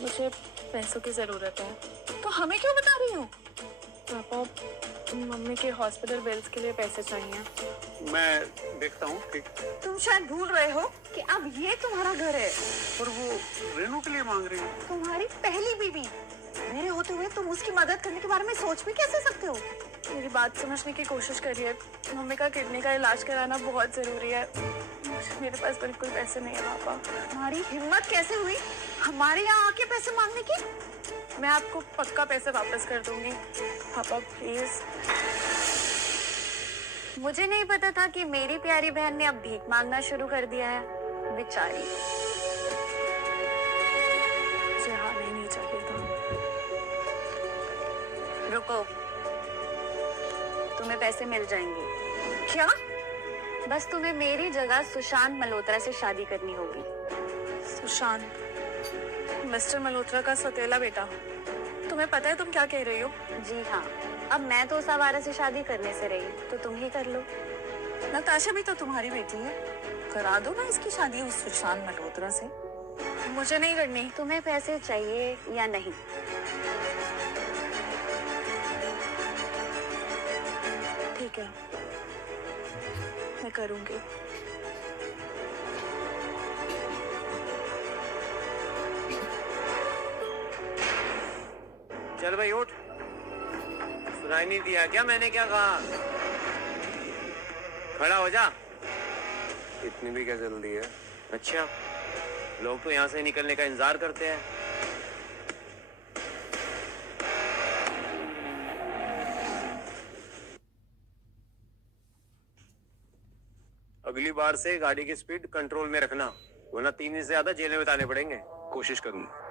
मुझे पैसों की ज़रूरत है। तो हमें क्यों बता रही हो? पापा, मम्मी के हॉस्पिटल बिल्स के लिए पैसे चाहिए। मैं देखता हूँ कि तुम शायद भूल रहे हो कि अब ये तुम्हारा घर है। और वो रेनू के लिए मांग रही है। तुम्हारी पहली बीवी मेरे होते हुए तुम उसकी मदद करने के बारे में सोच भी कैसे सकते हो? मेरी बात समझने की कोशिश करिए। मम्मी का किडनी का इलाज कराना बहुत ज़रूरी है। मेरे पास बिल्कुल पैसे नहीं है पापा। तुम्हारी हिम्मत कैसे हुई हमारे यहाँ आके पैसे मांगने की? मैं आपको पक्का पैसे वापस कर दूंगी। पापा प्लीज। मुझे नहीं पता था कि मेरी प्यारी बहन ने अब भीख मांगना शुरू कर दिया है। बेचारी। मुझे हारना ही नहीं चाहिए था। रुको, तुम्हें पैसे मिल जाएंगे। क्या? बस तुम्हें मेरी जगह सुशांत मल्होत्रा से शादी करनी होगी। सुशांत, मिस्टर मल्होत्रा का सौतेला बेटा। तुम्हें पता है तुम क्या कह रही हो? जी हाँ, अब मैं तो उस आवारा से शादी करने से रही, तो तुम ही कर लो। नताशा भी तो तुम्हारी बेटी है, करा दो ना इसकी शादी उस सुशांत मल्होत्रा से। मुझे नहीं करनी। तुम्हें पैसे चाहिए या नहीं? ठीक है, मैं करूंगी। चल भाई उठ। सुनाई नहीं दिया क्या मैंने क्या कहा? खड़ा हो जा। इतनी भी क्या जल्दी है? अच्छा, लोग तो यहाँ से निकलने का इंतजार करते हैं। अगली बार से गाड़ी की स्पीड कंट्रोल में रखना, वरना 3 दिन से ज्यादा जेल में बिताने पड़ेंगे। कोशिश करूंगी।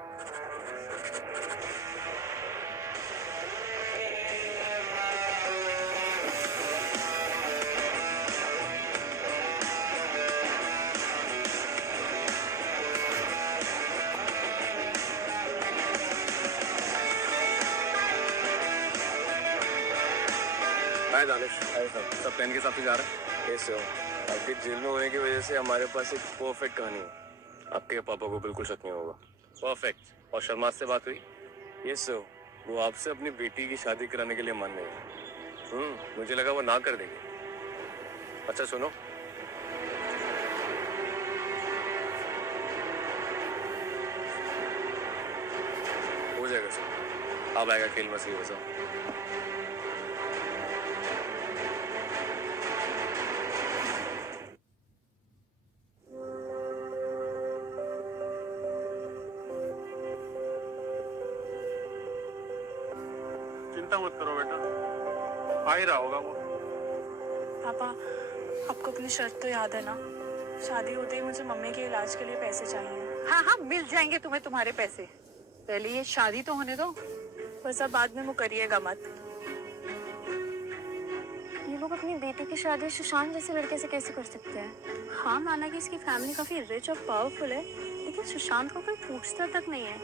हाय दानिश। Hi sir. सब प्लान के हिसाब से जा रहा है? कैसे हो? आपके जेल में होने की वजह से हमारे पास एक परफेक्ट कहानी है। आपके पापा को बिल्कुल शक नहीं होगा। परफेक्ट। और शर्मा से बात हुई? यस सर, वो आपसे अपनी बेटी की शादी कराने के लिए मान गए। मुझे लगा वो ना कर देंगे। अच्छा सुनो, हो जाएगा सर। अब आएगा खेल मसीह वैसा। चिंता मत करो बेटा, आ ही रहा होगा वो। पापा, आपको अपनी शर्त तो याद है ना? शादी होते ही मुझे मम्मी के इलाज के लिए पैसे चाहिए। हाँ हाँ, मिल जाएंगे तुम्हें तुम्हारे पैसे। पहले ये शादी तो होने दो। बस अब बाद में मुकरिएगा मत। ये लोग अपनी बेटी की शादी सुशांत जैसे लड़के से कैसे कर सकते हैं? हाँ, माना कि इसकी फैमिली काफी रिच और पावरफुल है, लेकिन सुशांत को कोई पूछता तक नहीं है।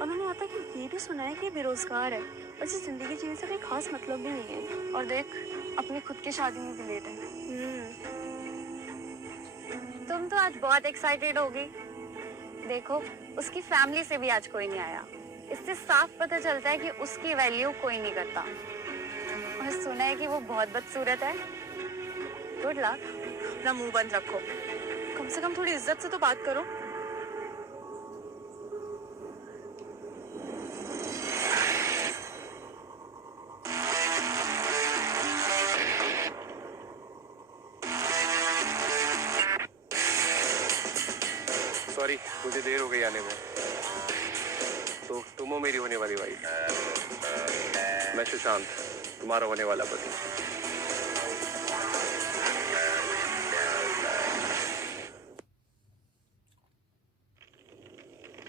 और मैंने यहाँ तक ये भी सुना है कि बेरोजगार है, उसे जिंदगी जीने से कोई खास मतलब भी नहीं है। और देख, अपनी खुद की शादी में भी लेट है। तुम तो आज बहुत एक्साइटेड होगी। देखो, उसकी फैमिली से भी आज कोई नहीं आया। इससे साफ पता चलता है कि उसकी वैल्यू कोई नहीं करता। और सुना है कि वो बहुत बदसूरत है। Good luck. अपना मुंह बंद रखो। कम से कम थोड़ी इज्जत से तो बात करो। सॉरी, मुझे देर हो गई आने में। तो तुम हो मेरी होने वाली वाइफ। मैं सुशांत, तुम्हारा होने वाला पति।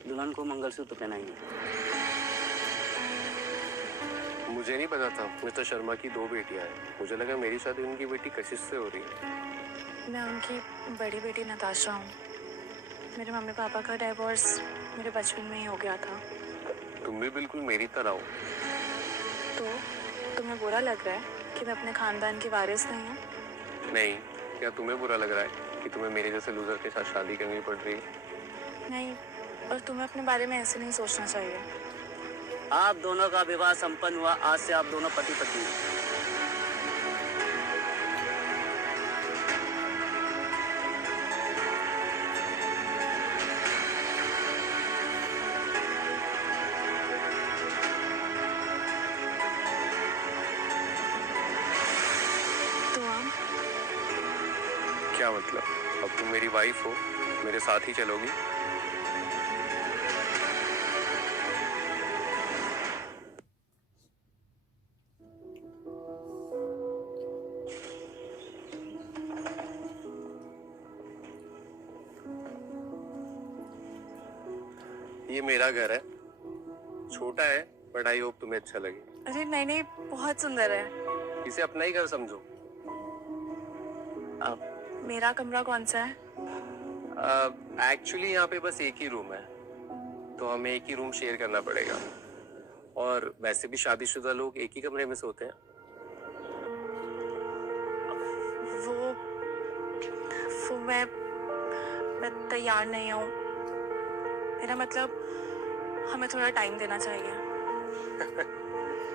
दुल्हन को मंगलसूत्र पहनाएंगे। मुझे नहीं पता था मिस्टर शर्मा की 2 बेटियां हैं। मुझे लगा मेरी शादी उनकी बेटी कशिश से हो रही है। मैं उनकी बड़ी बेटी नताशा हूँ। मेरे मम्मी पापा का डिवोर्स मेरे बचपन में ही हो गया था। तुम भी बिल्कुल मेरी तरह हो। तो तुम्हें बुरा लग रहा है कि मैं अपने खानदान की वारिस नहीं हूँ? नहीं, क्या तुम्हें बुरा लग रहा है कि तुम्हें मेरे जैसे लूजर के साथ शादी करनी पड़ रही है? नहीं, और तुम्हें अपने बारे में ऐसे नहीं सोचना चाहिए। आप दोनों का विवाह संपन्न हुआ, आज से आप दोनों पति पत्नी हैं। तो हम क्या मतलब? अब तुम मेरी वाइफ हो, मेरे साथ ही चलोगी? ये मेरा घर है, छोटा है बट आई होप तुम्हें अच्छा लगे। अरे नहीं नहीं, बहुत सुंदर है। इसे अपना ही घर समझो। अब मेरा कमरा कौन सा है? एक्चुअली यहाँ पे बस एक ही रूम है, तो हमें एक ही रूम शेयर करना पड़ेगा। और वैसे भी शादीशुदा लोग एक ही कमरे में सोते हैं। वो मैं तैयार नहीं हूँ। मेरा मतलब हमें थोड़ा टाइम देना चाहिए।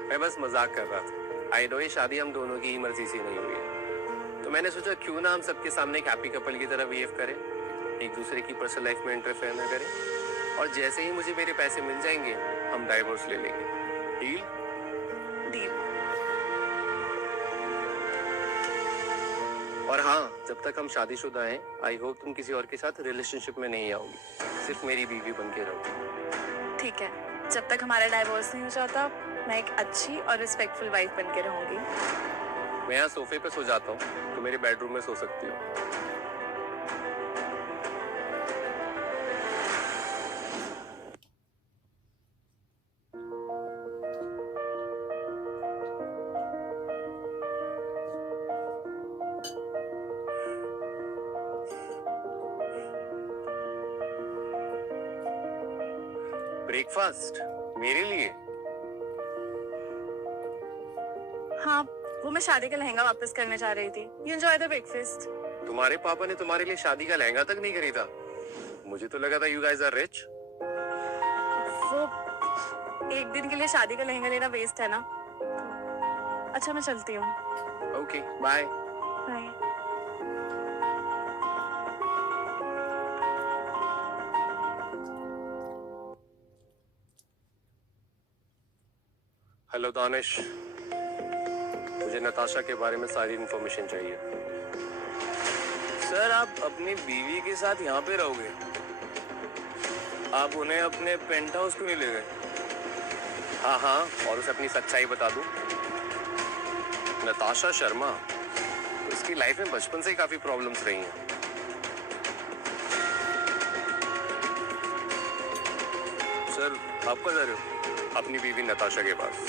मैं बस मजाक कर रहा था। आई नो ये शादी हम दोनों की ही मर्जी से नहीं हुई है, तो मैंने सोचा क्यों ना हम सबके सामने एक हैप्पी कपल की तरह बिहेव करें, एक दूसरे की पर्सनल लाइफ में इंटरफेयर ना करें, और जैसे ही मुझे मेरे पैसे मिल जाएंगे हम डाइवोर्स ले लेंगे। डील? डील। और हाँ, जब तक हम शादीशुदा हैं, आई होप तुम किसी और के साथ रिलेशनशिप में नहीं आओगी, सिर्फ मेरी बीवी बन के रहोगी। ठीक है, जब तक हमारा डाइवोर्स नहीं हो जाता मैं एक अच्छी और रिस्पेक्टफुल वाइफ बन के रहूंगी। मैं यहाँ सोफे पे सो जाता हूँ, तो मेरे बेडरूम में सो सकती हो। ब्रेकफास्ट मेरे लिए? हाँ, वो मैं शादी का लहंगा वापस करने जा रही थी। You enjoy the breakfast. तुम्हारे पापा ने तुम्हारे लिए शादी का लहंगा तक नहीं खरीदा? मुझे तो लगा था यू गाइस आर रिच। वो एक दिन के लिए शादी का लहंगा लेना वेस्ट है ना। अच्छा मैं चलती हूँ। Okay bye. Bye. Hello Danish, मुझे नताशा के बारे में सारी इन्फॉर्मेशन चाहिए। सर आप अपनी बीवी के साथ यहाँ पे रहोगे? आप उन्हें अपने पेंट हाउस क्यों नहीं ले गए? हाँ हाँ, और उसे अपनी सच्चाई बता दूं। नताशा शर्मा, उसकी लाइफ में बचपन से ही काफी प्रॉब्लम्स रही हैं। सर आप कहाँ जा रहे हो? अपनी बीवी नताशा के पास।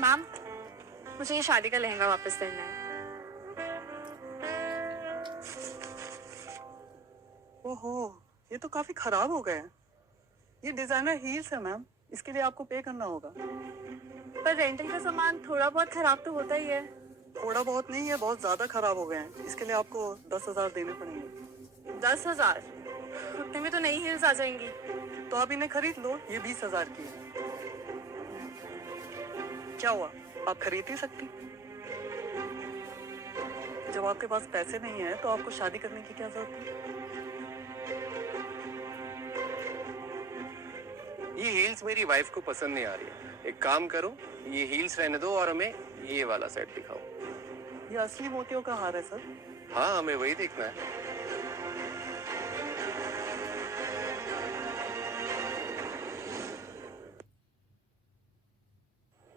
मैम, मुझे ये शादी का लहंगा वापस देना है। ओहो, ये तो काफी खराब हो गए हैं। ये डिजाइनर हील्स है मैम, इसके लिए आपको पे करना होगा। पर रेंटल का सामान थोड़ा बहुत खराब तो होता ही है। थोड़ा बहुत नहीं है, बहुत ज्यादा खराब हो गए हैं। इसके लिए आपको 10,000 देने पड़ेंगे। 10,000? उतने में तो नई हील्स आ जाएंगी। तो आप इन्हें खरीद लो, ये 20,000 की है। क्या हुआ, आप खरीद नहीं सकती? जब आपके पास पैसे नहीं है तो आपको शादी करने की क्या जरूरत है? ये हील्स मेरी वाइफ को पसंद नहीं आ रही है। एक काम करो, ये हील्स रहने दो और हमें ये वाला सेट दिखाओ। ये असली मोतियों का हार है सर। हाँ, हमें वही देखना है।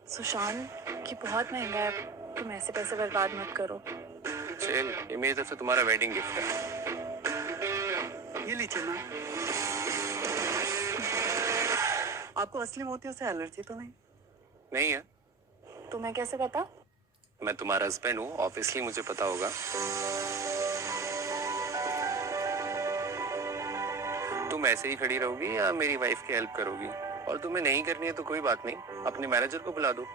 सुशांत, कि बहुत महंगा है, तुम ऐसे पैसे बर्बाद मत करो। चल, ये मेरी तरफ से तुम्हारा वेडिंग गिफ्ट है। ये लीजिए मैम। आपको असली मोतियों से एलर्जी तो नहीं? नहीं है। तुम्हें कैसे पता? मैं तुम्हारा हस्बैंड हूँ, ऑब्वियसली मुझे पता होगा। तुम ऐसे ही खड़ी रहोगी या मेरी वाइफ की हेल्प करोगी? और तुम्हें नहीं करनी है तो कोई बात नहीं, अपने मैनेजर को बुला दो।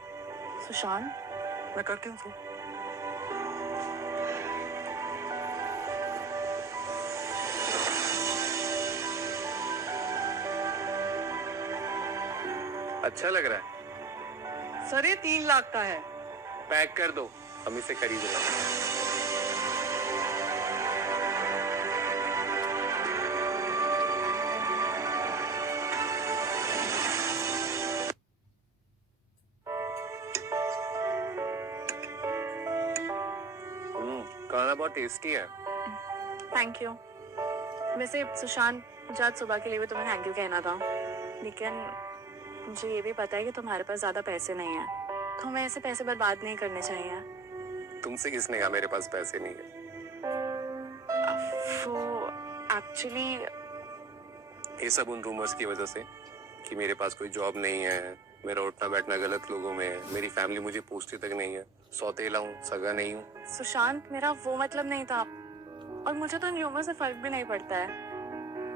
सुशांत, मैं करती हूँ फोन। अच्छा लग रहा है। सर ये 3 लाख का है। पैक कर दो, हम इसे खरीद रहे हैं। खाना बहुत टेस्टी है। Thank you. वैसे सुशांत, मुझे आज सुबह के लिए भी तुम्हें थैंक यू कहना था, लेकिन मुझे ये भी पता है कि तुम्हारे पास ज्यादा पैसे नहीं है, तो हमें ऐसे पैसे बर्बाद नहीं करने चाहिए। तुमसे किसने कहा मेरे पास पैसे नहीं है? वो एक्चुअली ये सब उन रूमर्स की वजह से कि मेरे पास कोई जॉब नहीं है, मेरा उठना बैठना गलत लोगों में है, मेरी फैमिली मुझे पूछती तक नहीं है, सौतेला हूँ, सगा नहीं हूँ। सुशांत, मेरा वो मतलब नहीं था, और मुझे तो इन र्यूमर से फर्क भी नहीं पड़ता है,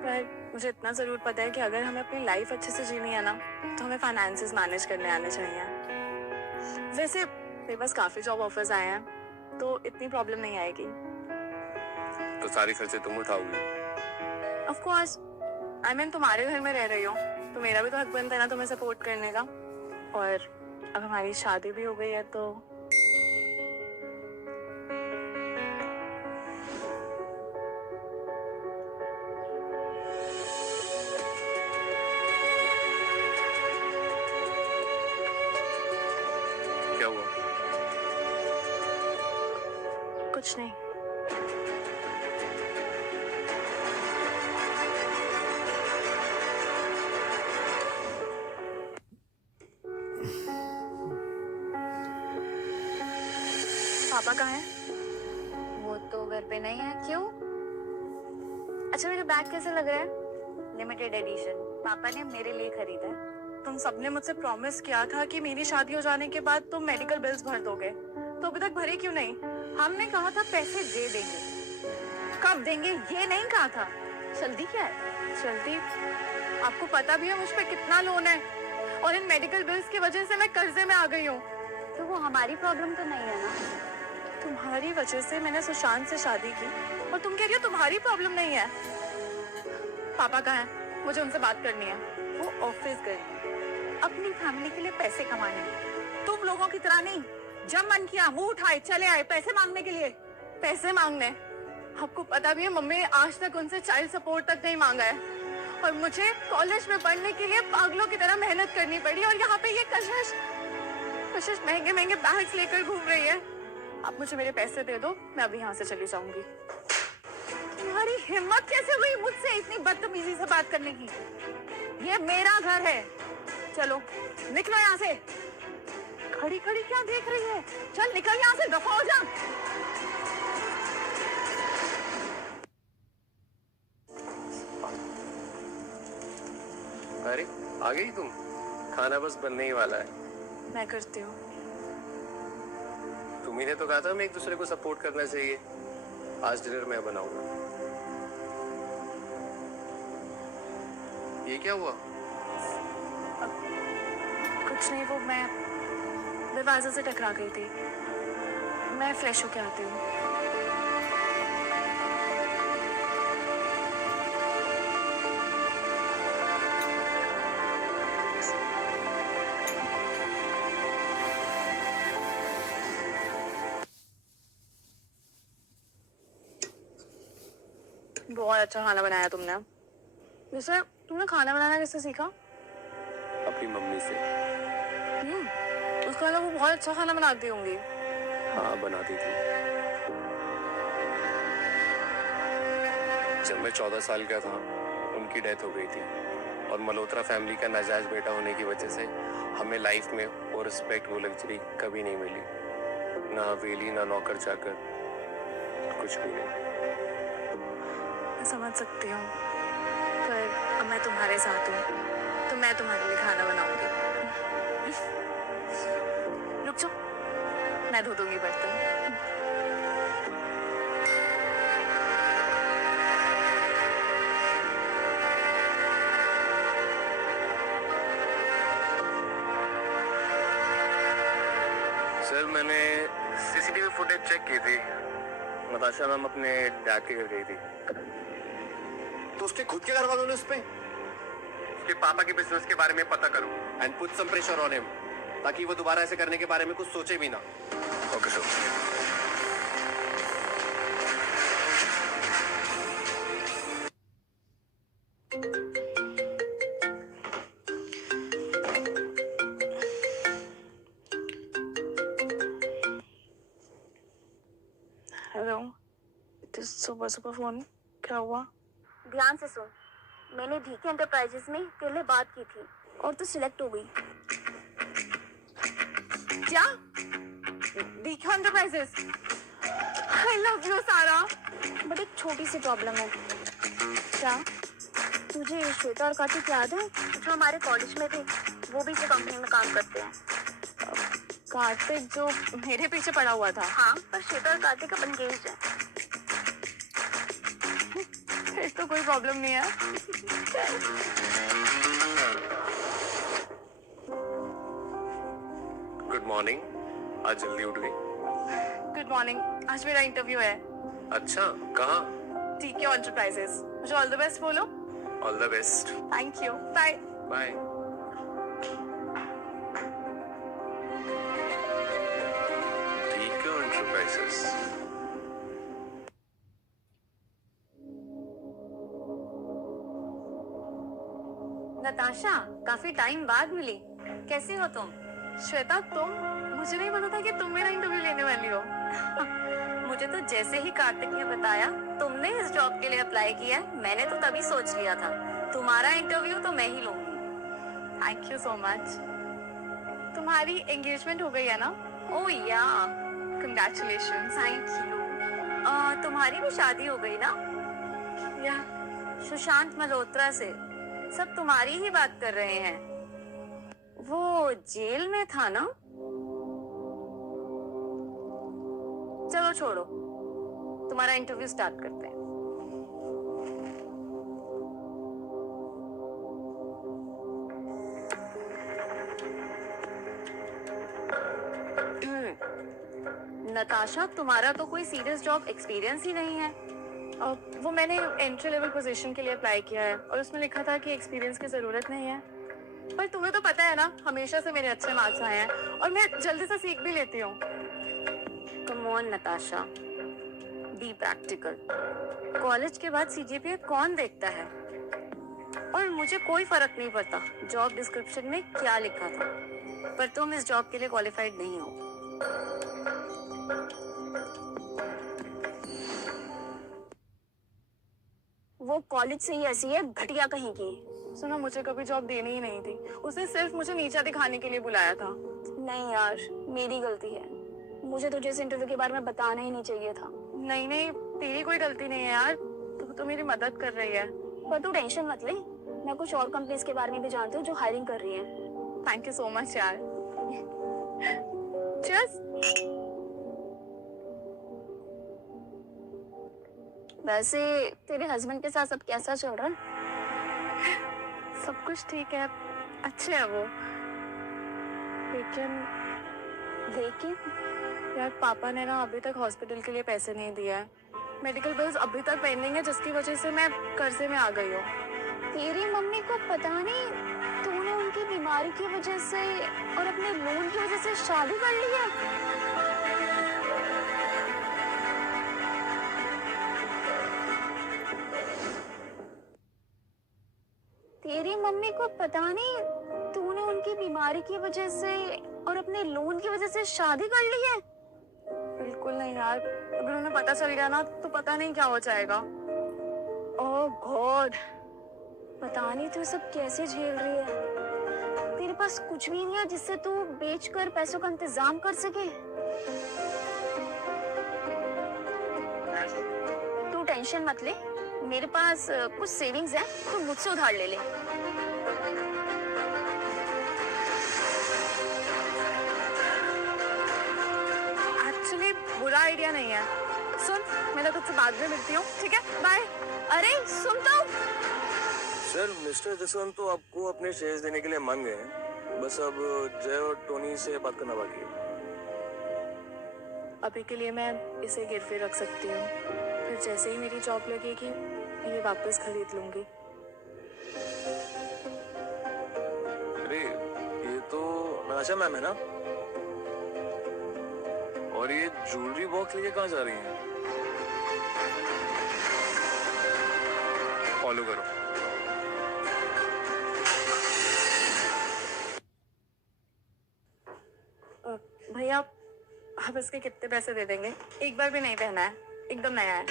पर मुझे इतना जरूर पता है कि अगर हमें अपनी लाइफ अच्छे से जीनी है ना, तो हमें फाइनेंसेस मैनेज करने आने चाहिए। वैसे मेरे पास काफी जॉब ऑफर्स आए हैं, तो इतनी प्रॉब्लम नहीं आएगी। तो सारे खर्चे तुम उठाओगी? ऑफ कोर्स, आई मीन तुम्हारे घर में रह रही हो, तो मेरा भी तो हक बनता है ना तुम्हें सपोर्ट करने का। और अब हमारी शादी भी हो गई है, तो क्या हुआ? कुछ नहीं। पापा कहाँ हैं? वो तो घर पे नहीं है। क्यों? अच्छा, मेरा बैग कैसे लग रहा है? लिमिटेड एडिशन, पापा ने मेरे लिए खरीदा है। तुम सबने मुझसे प्रॉमिस किया था कि मेरी शादी हो जाने के बाद तुम मेडिकल बिल्स भर दोगे, तो अभी तक भरे क्यों नहीं? हमने कहा था पैसे दे देंगे, कब देंगे ये नहीं कहा था। जल्दी क्या है? जल्दी? आपको पता भी है मुझ पे कितना लोन है, और इन मेडिकल बिल्स की वजह से मैं कर्जे में आ गई हूँ। तो वो हमारी प्रॉब्लम तो नहीं है ना। तुम्हारी वजह से मैंने सुशांत से शादी की, और तुम कह रही हो तुम्हारी प्रॉब्लम नहीं है। पापा कहाँ हैं? मुझे उनसे बात करनी है। वो ऑफिस गए अपनी फैमिली के लिए पैसे कमाने। तुम लोगों की तरह नहीं, जब मन किया मुंह उठाए चले आए पैसे मांगने के लिए। पैसे मांगने? आपको पता भी है मम्मी ने आज तक उनसे चाइल्ड सपोर्ट तक नहीं मांगा है, और मुझे कॉलेज में पढ़ने के लिए पागलों की तरह मेहनत करनी पड़ी, और यहाँ पे ये कशिश महंगे महंगे बैग्स लेकर घूम रही है। आप मुझे मेरे पैसे दे दो, मैं अभी यहाँ से चली जाऊंगी। तुम्हारी हिम्मत कैसे हुई मुझसे इतनी बदतमीजी से बात करने की? ये मेरा घर है, चलो निकलो यहाँ से। खड़ी खड़ी क्या देख रही है? चल निकल यहाँ से, दफा हो जा। अरे आ गई तुम? खाना बस बनने ही वाला है। मैं करती हूँ। तुम्ही ने तो कहा था हमें एक दूसरे को सपोर्ट करना चाहिए। आज डिनर मैं बनाऊंगा। ये क्या हुआ? कुछ नहीं, वो मैं दरवाजे से टकरा गई थी। मैं फ्रेश होके आती हूँ। बहुत अच्छा खाना बनाया तुमने। वैसे तुमने खाना बनाना कैसे सीखा? अपनी मम्मी से। उसका मतलब वो बहुत अच्छा खाना बनाती होंगी। हाँ, बनाती थी। जब मैं 14 साल का था उनकी डेथ हो गई थी, और मल्होत्रा फैमिली का नाजायज बेटा होने की वजह से हमें लाइफ में वो रिस्पेक्ट, वो लग्जरी कभी नहीं मिली। ना हवेली, ना नौकर चाकर, कुछ भी नहीं। मैं समझ सकती हूँ, पर अब मैं तुम्हारे साथ हूँ, तो मैं तुम्हारे लिए खाना बनाऊंगी। रुक जाओ, मैं धो दूंगी बर्तन। सर मैंने सीसीटीवी फुटेज चेक की थी। नताशा मैम अपने डैड के घर गई थी। तो उसके खुद के घर वालों ने उस पे उसके पापा के बिजनेस के बारे में पता करो and put some pressure on him ताकि वो दोबारा ऐसे करने के बारे में कुछ सोचे भी ना। Okay sir. हेलो, सुबह सुबह फोन क्या हुआ? ध्यान से सुन। मैंने डीके एंटरप्राइजेस में तेरे लिए बात की थी और तू सिलेक्ट हो गई। क्या? DK enterprises? I love you Sara. But एक छोटी सी प्रॉब्लम है। क्या? तुझे श्वेता और कार्तिक याद है जो हमारे कॉलेज में थे? वो भी इसी कंपनी में काम करते हैं। कार्तिक जो मेरे पीछे पड़ा हुआ था? हाँ, पर श्वेता और कार्तिक अब एंगेज्ड हैं। फिर तो कोई प्रॉब्लम नहीं है। Good morning. आज जल्दी उठ गई? Good morning. आज मेरा इंटरव्यू है। अच्छा, कहाँ? DK enterprises. मुझे ऑल द बेस्ट बोलो। All the best. Thank you. Bye. Bye. DK enterprises. Natasha, काफी टाइम बाद मिली। कैसी हो तुम? श्वेता, तुम? मुझे नहीं पता था कि तुम मेरा इंटरव्यू लेने वाली हो। मुझे तो जैसे ही कार्तिक ने बताया तुमने इस जॉब के लिए अप्लाई किया है, मैंने तो तभी सोच लिया था तुम्हारा इंटरव्यू तो मैं ही लूंगी। Thank you so much. तुम्हारी एंगेजमेंट हो गई है ना? ओह या, कंग्रेचुलेशंस। Thank you. तुम्हारी भी शादी हो गई ना? या सुशांत मल्होत्रा से। सब तुम्हारी ही बात कर रहे हैं। वो जेल में था ना? चलो छोड़ो, तुम्हारा इंटरव्यू स्टार्ट करते हैं। नताशा, तुम्हारा तो कोई सीरियस जॉब एक्सपीरियंस ही नहीं है। वो मैंने एंट्री लेवल पोजीशन के लिए अप्लाई किया है और उसमें लिखा था कि एक्सपीरियंस की जरूरत नहीं है। पर तुम्हें तो पता है ना, हमेशा से मेरे अच्छे मार्क्स आए हैं और मैं जल्दी से सीख भी लेती हूँ। Come on Natasha, be practical. College के बाद सीजीपीए कौन देखता है? और मुझे कोई फर्क नहीं पड़ता जॉब डिस्क्रिप्शन में क्या लिखा था, पर तुम इस जॉब के लिए क्वालिफाइड नहीं हो। वो कॉलेज से ही ऐसी है, घटिया कहीं की। सुना, मुझे कभी जॉब देनी ही नहीं थी। उसने सिर्फ मुझे नीचा दिखाने के लिए बुलाया था। नहीं यार, मेरी गलती है। मुझे तुझे इस इंटरव्यू के बारे में बताना ही नहीं चाहिए था। नहीं नहीं, तेरी कोई गलती नहीं है यार। तू तो मेरी मदद कर रही है। पर तू टेंशन मत ले, मैं कुछ और कंपनीज के बारे में भी जानती हूँ जो हायरिंग कर रही है। थैंक यू सो मच यार। चीयर्स। वैसे तेरे हस्बैंड के साथ सब कैसा चल रहा है? सब कुछ ठीक है, अच्छे है वो। लेकिन यार, पापा ने ना अभी तक हॉस्पिटल के लिए पैसे नहीं दिए हैं। मेडिकल बिल्स अभी तक पेंडिंग है, जिसकी वजह से मैं कर्जे में आ गई हूँ। तेरी मम्मी को पता नहीं तूने उनकी बीमारी की वजह से और अपने लोन की वजह से शादी कर ली है। तेरी मम्मी को पता नहीं तूने उनकी बीमारी की वजह से और अपने लोन की वजह से शादी कर ली है। बिल्कुल नहीं यार, अगर उन्हें पता चल गया ना तो पता नहीं क्या हो जाएगा। ओह गॉड, पता नहीं तू सब कैसे झेल रही है। तेरे पास कुछ भी नहीं है जिससे तू बेचकर पैसों का इंतजाम कर सके। तू टेंशन मत ले, मेरे पास कुछ सेविंग्स है, तू मुझसे उधार ले ले। एक्चुअली बुरा आइडिया नहीं है। सुन, मैं ना तुझसे बाद में मिलती हूँ, ठीक है? बाय। अरे सुन तो। सर, मिस्टर जसवंत तो आपको अपने शेयर्स देने के लिए मान गए हैं। बस अब जय और टोनी से बात करना बाकी है। अभी के लिए मैं इसे गिरवी रख सकती हूँ, फिर जैसे ही मेरी जॉब लगेगी मैं ये वापस खरीद लूंगी। अरे ये तो नाशा मैम है ना? और ये ज्वेलरी बॉक्स लेके कहाँ जा रही हैं? फॉलो करो। भैया आप इसके कितने पैसे दे देंगे? एक बार भी नहीं पहना है, एकदम नया है।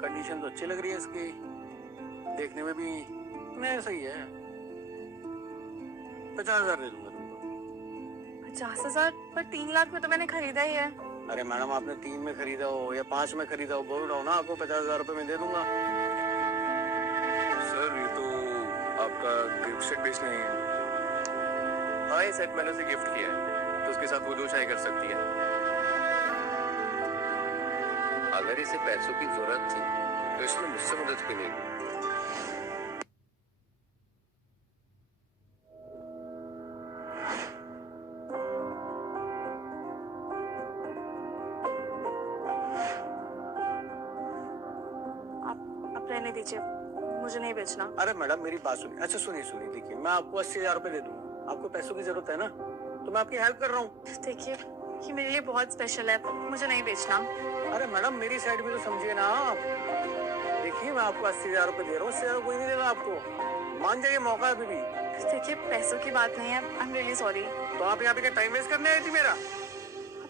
कंडीशन तो अच्छी लग रही है इसकी, देखने में भी नया सही है। 50,000 दे दूंगा तुमको। 50,000? पर 3 लाख में तो मैंने खरीदा ही है। अरे मैडम, आपने 3 में खरीदा हो या 5 में खरीदा हो, बोल रहा हूँ ना, आपको 50,000 रुपए में दे दूंगा। सर ये तो आपका गिफ्ट सेट बेचना ही है। हाँ, ये सेट मैंने उसे गिफ्ट किया है, तो उसके साथ वो 2 चाय कर सकती है। अगर इसे पैसों की जरूरत थी तो इसने मुझसे मदद क्यों नहीं की? आप रहने दीजिए, मुझे नहीं बेचना। अरे मैडम मेरी बात सुनिए। अच्छा सुनिए सुनिए, देखिए मैं आपको 80,000 रुपए दे दूंगा। आपको पैसों की जरूरत है ना, तो मैं आपकी हेल्प कर रहा हूँ। देखिए ये मेरे लिए बहुत स्पेशल है, मुझे नहीं बेचना। अरे मैडम मेरी साइड भी तो समझिए ना आप। देखिए मैं आपको 80,000 रुपए दे रहा हूँ, 80,000 कोई नहीं देगा आपको। मान जाइए, मौका है अभी भी। देखिए पैसों की बात नहीं है, आई एम रियली सॉरी। तो आप यहाँ पे क्या टाइम वेस्ट करने आई थी मेरा?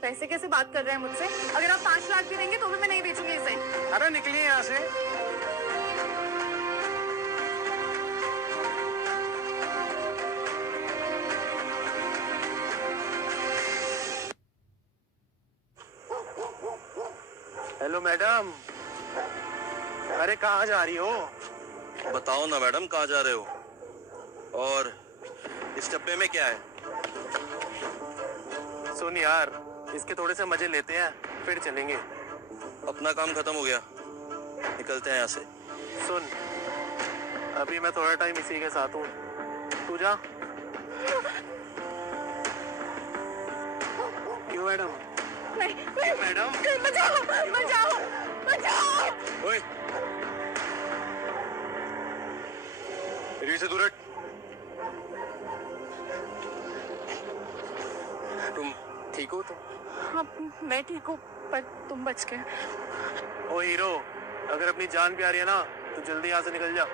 पैसे कैसे बात कर रहे हैं मुझसे? अगर आप 5 लाख भी देंगे तो भी मैं नहीं बेचूंगी इसे। अरे निकलिए यहाँ से। हेलो मैडम, अरे कहाँ जा रही हो? बताओ ना मैडम, कहाँ जा रहे हो? और इस डब्बे में क्या है? सुन यार, इसके थोड़े से मजे लेते हैं, फिर चलेंगे। अपना काम खत्म हो गया, निकलते हैं यहाँ से। सुन, अभी मैं थोड़ा टाइम इसी के साथ हूँ, तू जा। क्यों मैडम? नहीं मैडम, बचाओ बचाओ बचाओ। ओए, मेरी से दूर हट। तुम ठीक हो? तो हाँ मैं ठीक हूँ, पर तुम बच गए। ओ हीरो, अगर अपनी जान प्यारी है ना तो जल्दी यहाँ से निकल जा।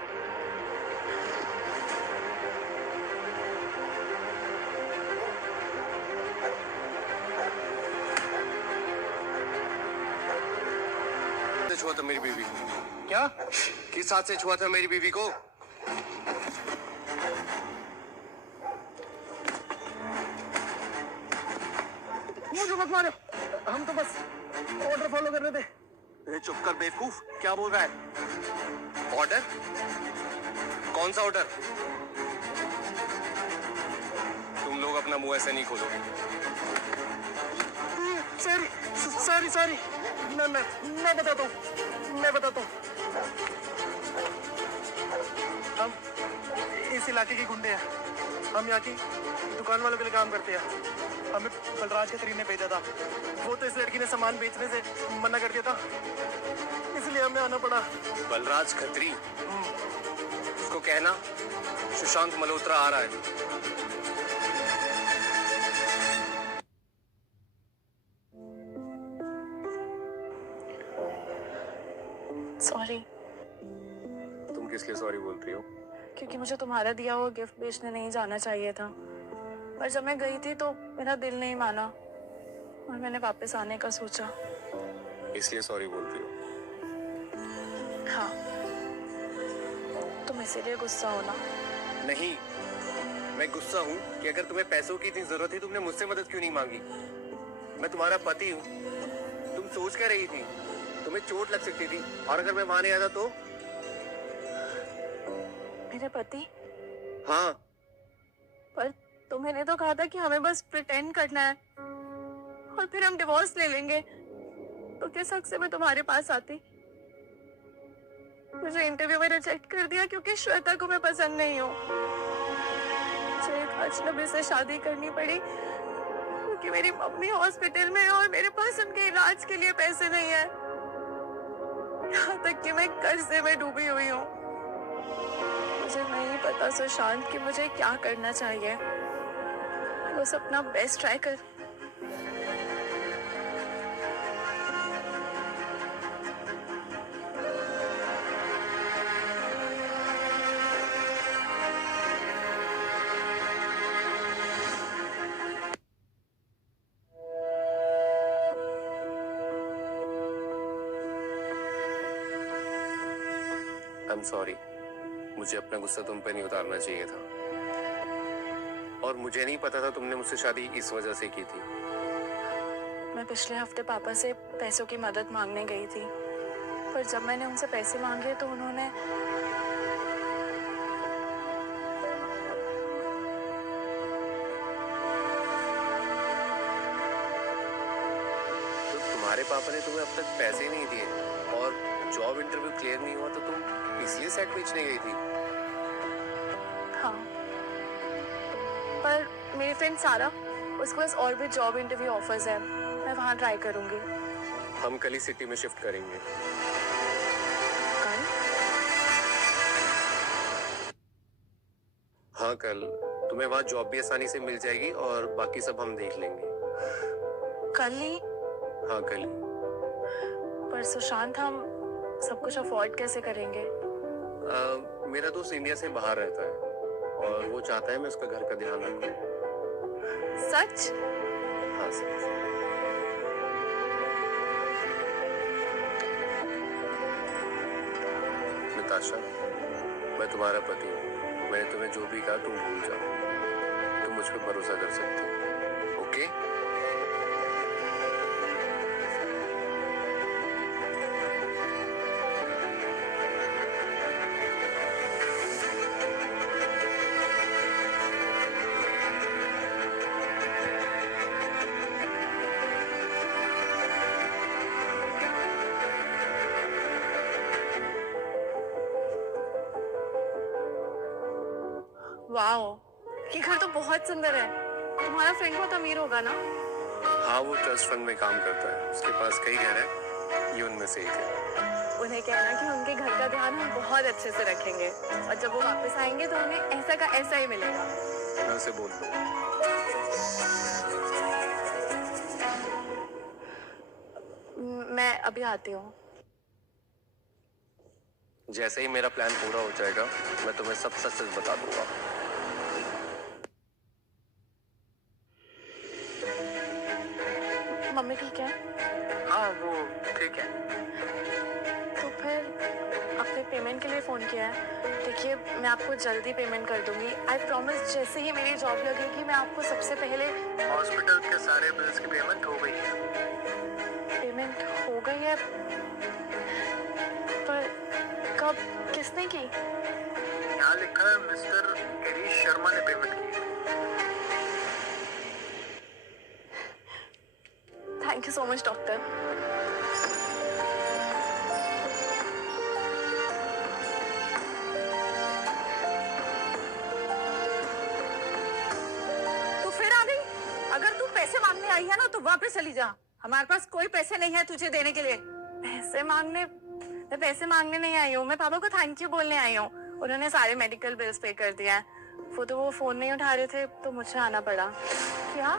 छुआ था मेरी बीवी। क्या? किस हाथ से छुआ था मेरी बीवी को? मुझे मत मारो, हम तो बस ऑर्डर फॉलो कर रहे थे। अरे चुप कर बेवकूफ, क्या बोल रहा है? ऑर्डर? कौन सा ऑर्डर? तुम लोग अपना मुंह ऐसे नहीं खोलोगे। सॉरी सॉरी सॉरी, मैं बताता हूँ। हम इस इलाके के गुंडे हैं। हम यहाँ की दुकान वालों के लिए काम करते हैं। हमें बलराज के तरीने भेजा था। वो तो इस लड़की ने सामान बेचने से मना कर दिया था, इसलिए हमें आना पड़ा। बलराज खत्री, उसको कहना सुशांत मल्होत्रा आ रहा है। सॉरी। तुम किस लिए सॉरी बोल रही हो? क्योंकि मुझे तुम्हारा दिया हुआ गिफ्ट बेचने नहीं जाना चाहिए था, पर जब मैं गई थी तो मेरा दिल नहीं माना और मैंने वापस आने का सोचा। इसलिए सॉरी बोल रही हो? हाँ, तुम इसीलिए गुस्सा हो ना? नहीं, मैं गुस्सा हूँ कि अगर तुम्हें पैसों की इतनी जरूरत थी तुमने मुझसे मदद क्यों नहीं मांगी? मैं तुम्हारा पति हूँ। तुम सोच क्या रही थी? तुम्हें चोट लग सकती थी, और अगर मैं वहां नहीं आता तो? मेरे पति? हाँ। पर तुम्हें तो कहा था कि हमें बस प्रिटेंड करना है और फिर हम डिवोर्स ले लेंगे, तो किस हक से मैं तुम्हारे पास आती? मुझे इंटरव्यू में रिजेक्ट कर दिया क्योंकि श्वेता को मैं पसंद नहीं हूँ। मुझे एक अजनबी से शादी करनी पड़ी कि मेरी मम्मी हॉस्पिटल में है और मेरे पास उनके इलाज के लिए पैसे नहीं है। यहाँ तक कि मैं कर्जे में डूबी हुई हूँ। मुझे नहीं पता सुशांत कि मुझे क्या करना चाहिए। बस अपना बेस्ट ट्राई कर। I'm sorry. मुझे अपना गुस्सा तुम पे नहीं उतारना चाहिए था, और मुझे नहीं पता था तुमने मुझसे शादी इस वजह से की थी। मैं पिछले हफ्ते पापा से पैसों की मदद मांगने गई थी, पर जब मैंने उनसे पैसे मांगे तो उन्होंने तो तुम्हारे पापा ने तुम्हें अब तक पैसे ही नहीं दिए, और जॉब इंटरव्यू क्लियर नहीं हुआ तो तुम इसलिए सेट बेचने गई थी। हाँ, पर मेरी फ्रेंड सारा, उसके पास और भी जॉब इंटरव्यू ऑफर्स है, मैं वहाँ ट्राई करूँगी। हम कल ही सिटी में शिफ्ट करेंगे। कल? हाँ कल। तुम्हें वहाँ जॉब भी आसानी से मिल जाएगी और बाकी सब हम देख लेंगे। कल ही? हाँ कल ही। पर सुशांत, हम सब कुछ अफोर्ड कैसे करेंगे? मेरा दोस्त इंडिया से बाहर रहता है और वो चाहता है मैं उसका घर का ध्यान रखूं। सच? हाँ सच। नताशा, मैं तुम्हारा पति हूँ। मैंने तुम्हें जो भी कहा तुम भूल जाओ। तुम मुझ पर भरोसा कर सकते हो, ओके? वाओ, ये घर तो बहुत सुंदर है। तुम्हारा फ्रेंड बहुत अमीर होगा ना? हाँ, वो ट्रस्ट फंड में काम करता है। उसके पास कई घर हैं, ये उनमें से एक है। उन्हें कहना कि उनके घर का ध्यान हम बहुत अच्छे से रखेंगे, और जब वो वापस आएंगे तो उन्हें ऐसा का ऐसा ही मिलेगा। मैं उसे बोल दूँ। मैं अभी आती हूँ। जैसे ही मेरा प्लान पूरा हो जाएगा मैं तुम्हें सब सच सच बता दूंगा। मम्मी ठीक है? हाँ वो ठीक है। तो फिर आपने पेमेंट के लिए फ़ोन किया है। देखिए, मैं आपको जल्दी पेमेंट कर दूंगी। आई प्रॉमिस, जैसे ही मेरी जॉब लगेगी मैं आपको सबसे पहले। हॉस्पिटल के सारे बिल्स की पेमेंट हो गई है। पेमेंट हो गई है? पर कब, किसने की? यहाँ लिखा है मिस्टर गिरीश शर्मा ने पेमेंट की। Thank you so much doctor. तू फिर आ गई? अगर तू पैसे मांगने आई है ना तो वापस चली जा। हमारे पास कोई पैसे नहीं है तुझे देने के लिए। पैसे मांगने? मैं पैसे मांगने नहीं आई हूँ, मैं पापा को थैंक यू बोलने आई हूँ। उन्होंने सारे मेडिकल बिल्स पे कर दिया है। वो फोन नहीं उठा रहे थे तो मुझे आना पड़ा। क्या?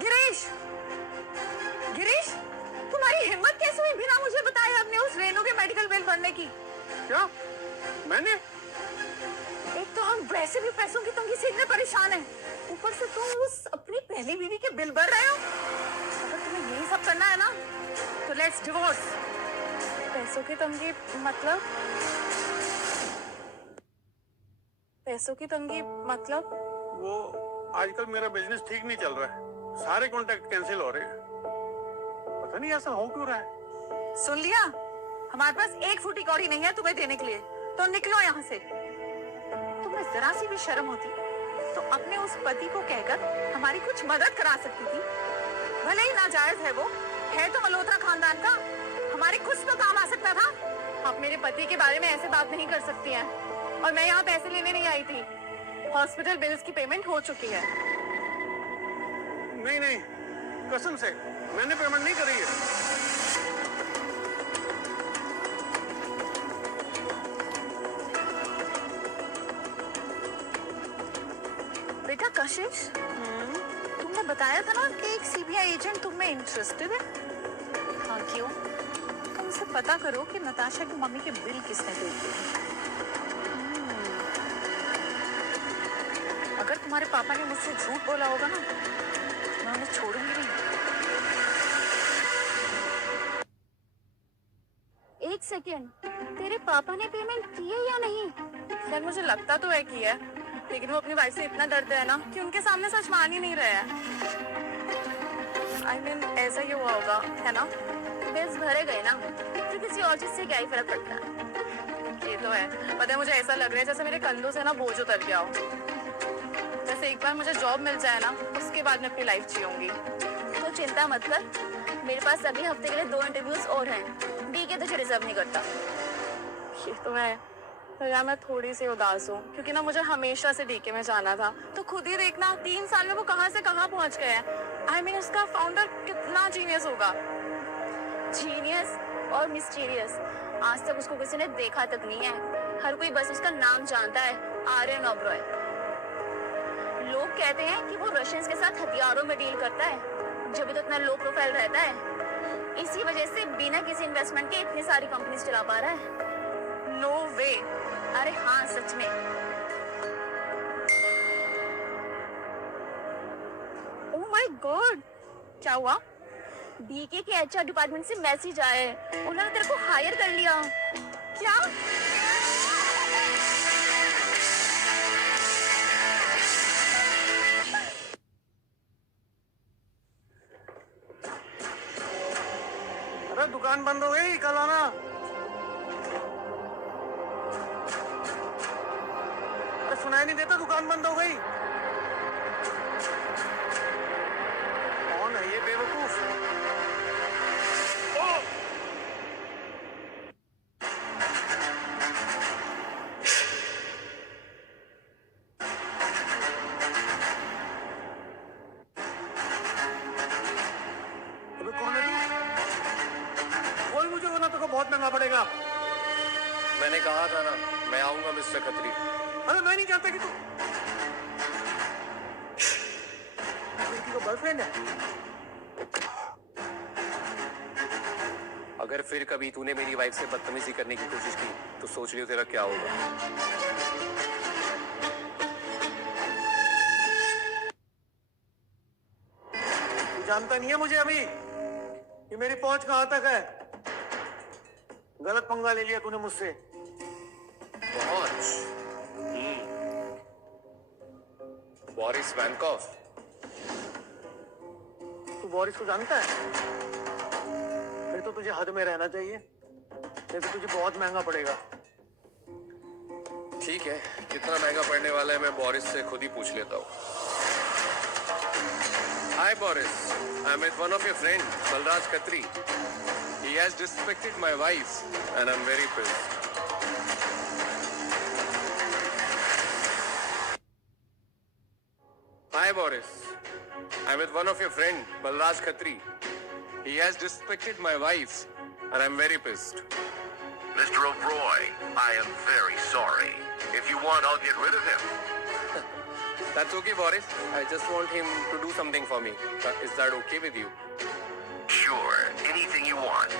गिरीश, गिरीश, तुम्हारी हिम्मत कैसे हुई बिना मुझे बताए अपने उस रेनू के मेडिकल बिल भरने की? क्या? मैंने? एक तो हम वैसे भी पैसों की तंगी से इतने परेशान हैं, ऊपर से तुम उस अपनी पहली बीवी के बिल भर रहे हो। अगर तुम्हें यही सब करना है ना तो लेट्स डिवोर्स। पैसों की तंगी मतलब? पैसों की तंगी मतलब? वो आजकल मेरा बिजनेस ठीक नहीं चल रहा है, सारे कॉन्ट्रैक्ट कैंसिल हो रहे हैं। पता नहीं ऐसा हो क्यों रहा है। सुन लिया, हमारे पास एक फूटी कौड़ी नहीं है तुम्हें देने के लिए, तो निकलो यहाँ से। तुम्हें जरा सी भी शर्म होती तो अपने उस पति को कहकर हमारी कुछ मदद करा सकती थी। भले ही नाजायज है, वो है तो मल्होत्रा खानदान का, हमारे कुछ तो काम आ सकता था। आप मेरे पति के बारे में ऐसे बात नहीं कर सकती हैं। और मैं यहाँ पैसे लेने नहीं आई थी। हॉस्पिटल बिल्स की पेमेंट हो चुकी है। नहीं नहीं, कसम से मैंने पेमेंट नहीं करी है। बेटा कशिश, तुमने बताया था ना कि एक सीबीआई एजेंट तुम में इंटरेस्टेड है। हाँ क्यों? तुमसे पता करो कि नताशा की मम्मी के बिल किसने पे किए। अगर तुम्हारे पापा ने मुझसे झूठ बोला होगा ना, मैं उन्हें छोड़ूंगी नहीं। एक सेकेंड, तेरे पापा ने पेमेंट की है या नहीं? यार मुझे लगता तो है कि है, लेकिन वो अपनी वाइफ से इतना डरते हैं ना कि उनके सामने सच मान ही नहीं रहे हैं। I mean, ऐसा ही हुआ होगा, है ना? बिल्स भरे गए ना, फिर किसी और चीज से क्या ही फर्क पड़ता है। ये तो है। पता है मुझे ऐसा लग रहा है जैसे मेरे कंधों से ना बोझ उतर गया हो। जैसे एक बार मुझे जॉब मिल जाए ना, उसके बाद मैं अपनी लाइफ जीऊंगी। तो चिंता मत कर, मेरे पास अगले हफ्ते के लिए 2 इंटरव्यूज और हैं। डीके तुझे रिजर्व नहीं करता। ये तो है। तो यार मैं थोड़ी सी उदास हूँ क्योंकि ना मुझे हमेशा से डीके में जाना था। तो खुद ही देखना 3 साल में वो कहाँ से कहाँ पहुँच गए हैं। आई मीन उसका फाउंडर कितना जीनियस होगा। जीनियस और मिस्टीरियस, आज तक उसको किसी ने देखा तक नहीं है। हर कोई बस उसका नाम जानता है, आर्यन ओबरॉय। लोग कहते हैं कि वो रशियंस के साथ हथियारों में डील करता है, जब भी तो इतना लो प्रोफाइल रहता है। इसी वजह से बिना किसी इन्वेस्टमेंट के इतनी सारी कंपनीज चला पा रहा है। नो वे। अरे हाँ, सच में। ओह माय गॉड, क्या हुआ? बीके के एचआर डिपार्टमेंट से मैसेज आया है, उन्होंने तेरे को हायर कर लिया। क्या? अरे दुकान बंद हो गई, कल आना। अरे सुनाई नहीं देता, दुकान बंद हो गई। कौन है ये बेवकूफ? अबे कौन है तू? बोल मुझे, वरना तेरे को बहुत महंगा पड़ेगा। मैंने कहा था ना, मैं आऊंगा मिस्टर खत्री। अरे मैं नहीं जानता कि तू लड़की का बॉयफ्रेंड है। अगर फिर कभी तूने मेरी वाइफ से बदतमीजी करने की कोशिश की तो सोच लियो तेरा क्या होगा। तू जानता नहीं है मुझे अभी कि मेरी पहुंच कहां तक है। गलत पंगा ले लिया तूने मुझसे। पहुंच बोरिस वैनकॉफ। तू बोरिस को जानता है? फिर तो तुझे हद में रहना चाहिए, नहीं तो तुझे बहुत महंगा पड़ेगा। ठीक है, कितना महंगा पड़ने वाला है मैं बोरिस से खुद ही पूछ लेता हूँ। Hi Boris, I'm with one of your friends, Balraj Khatri. He has disrespected my wife and I'm very pissed. Hi Boris, I'm with one of your friends, Balraj Khatri. He has disrespected my wife and I'm very pissed. Mr. O'Broy, I am very sorry. If you want, I'll get rid of him. That's okay, Boris. I just want him to do something for me. Is that okay with you? Sure, anything you want.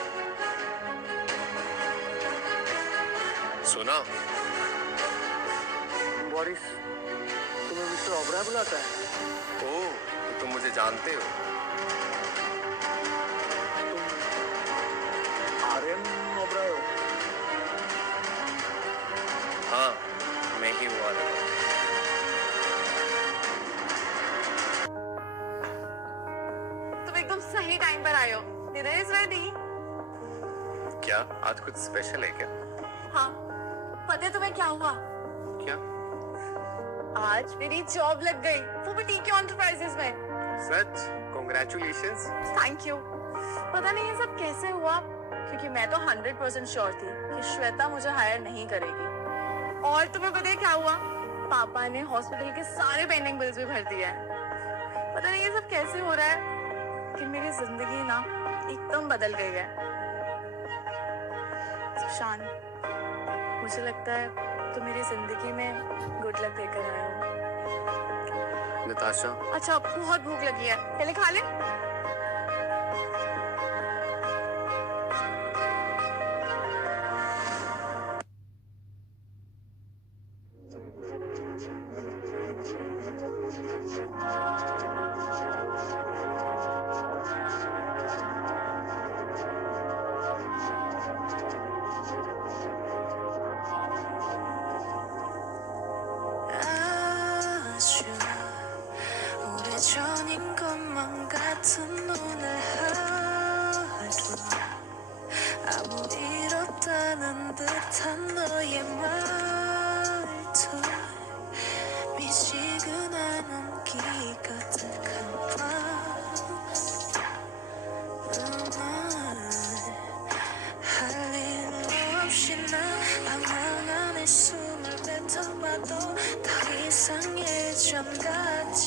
सुना? Boris तुम्हें mister Oberoi बुलाता है। ओह, तो तुम मुझे जानते हो? तुम आर्यन ओबराय हो? हाँ, मैं ही हूँ आर्यन। तुम एकदम सही टाइम पर आए हो। Dinner is ready. क्या आज कुछ स्पेशल है क्या? हाँ, पता है तुम्हें क्या हुआ? क्या? आज मेरी जॉब लग गई, वो भी टीके एंटरप्राइजेस में। सच? Congratulations. Thank you. पता नहीं ये सब कैसे हुआ, क्योंकि मैं तो 100% श्योर थी कि श्वेता मुझे हायर नहीं करेगी। और तुम्हें पता है क्या हुआ? पापा ने हॉस्पिटल के सारे पेंडिंग बिल्स भी भर दिए हैं। पता नहीं ये सब कैसे हो रहा है। लेकिन मेरी जिंदगी ना एकदम बदल गई है। सुशांत, मुझे लगता है तुम मेरी जिंदगी में गुड लक लेकर आए हो। नताशा, अच्छा, बहुत भूख लगी है, पहले खा ले। 아주 오래전인 것만 같은 오늘 하루 아무 일 없다는 듯한 너의 말투 미지근한 온기 가득한 밤 할 일 없이 난 방황 안에 숨을 뱉어봐도 더 이상 예전 같지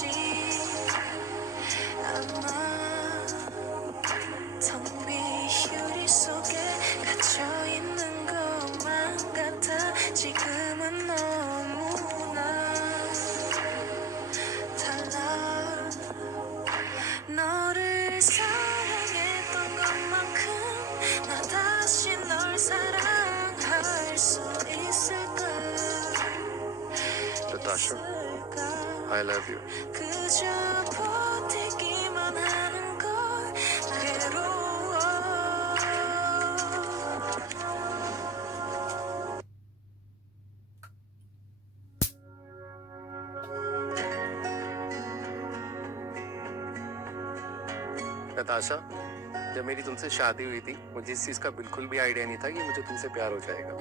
않아 텅 빈 유리 속에 갇혀있는 것만 같아 지금은 너무나 달라 너를 사랑했던 것만큼 나 다시 널 사랑할 수 있을까 Natasha, I love you. 그저 버티기만 하는 걸 괴로워 Natasha, जब मेरी तुमसे शादी हुई थी मुझे इस चीज का बिल्कुल भी आइडिया नहीं था कि मुझे तुमसे प्यार हो जाएगा।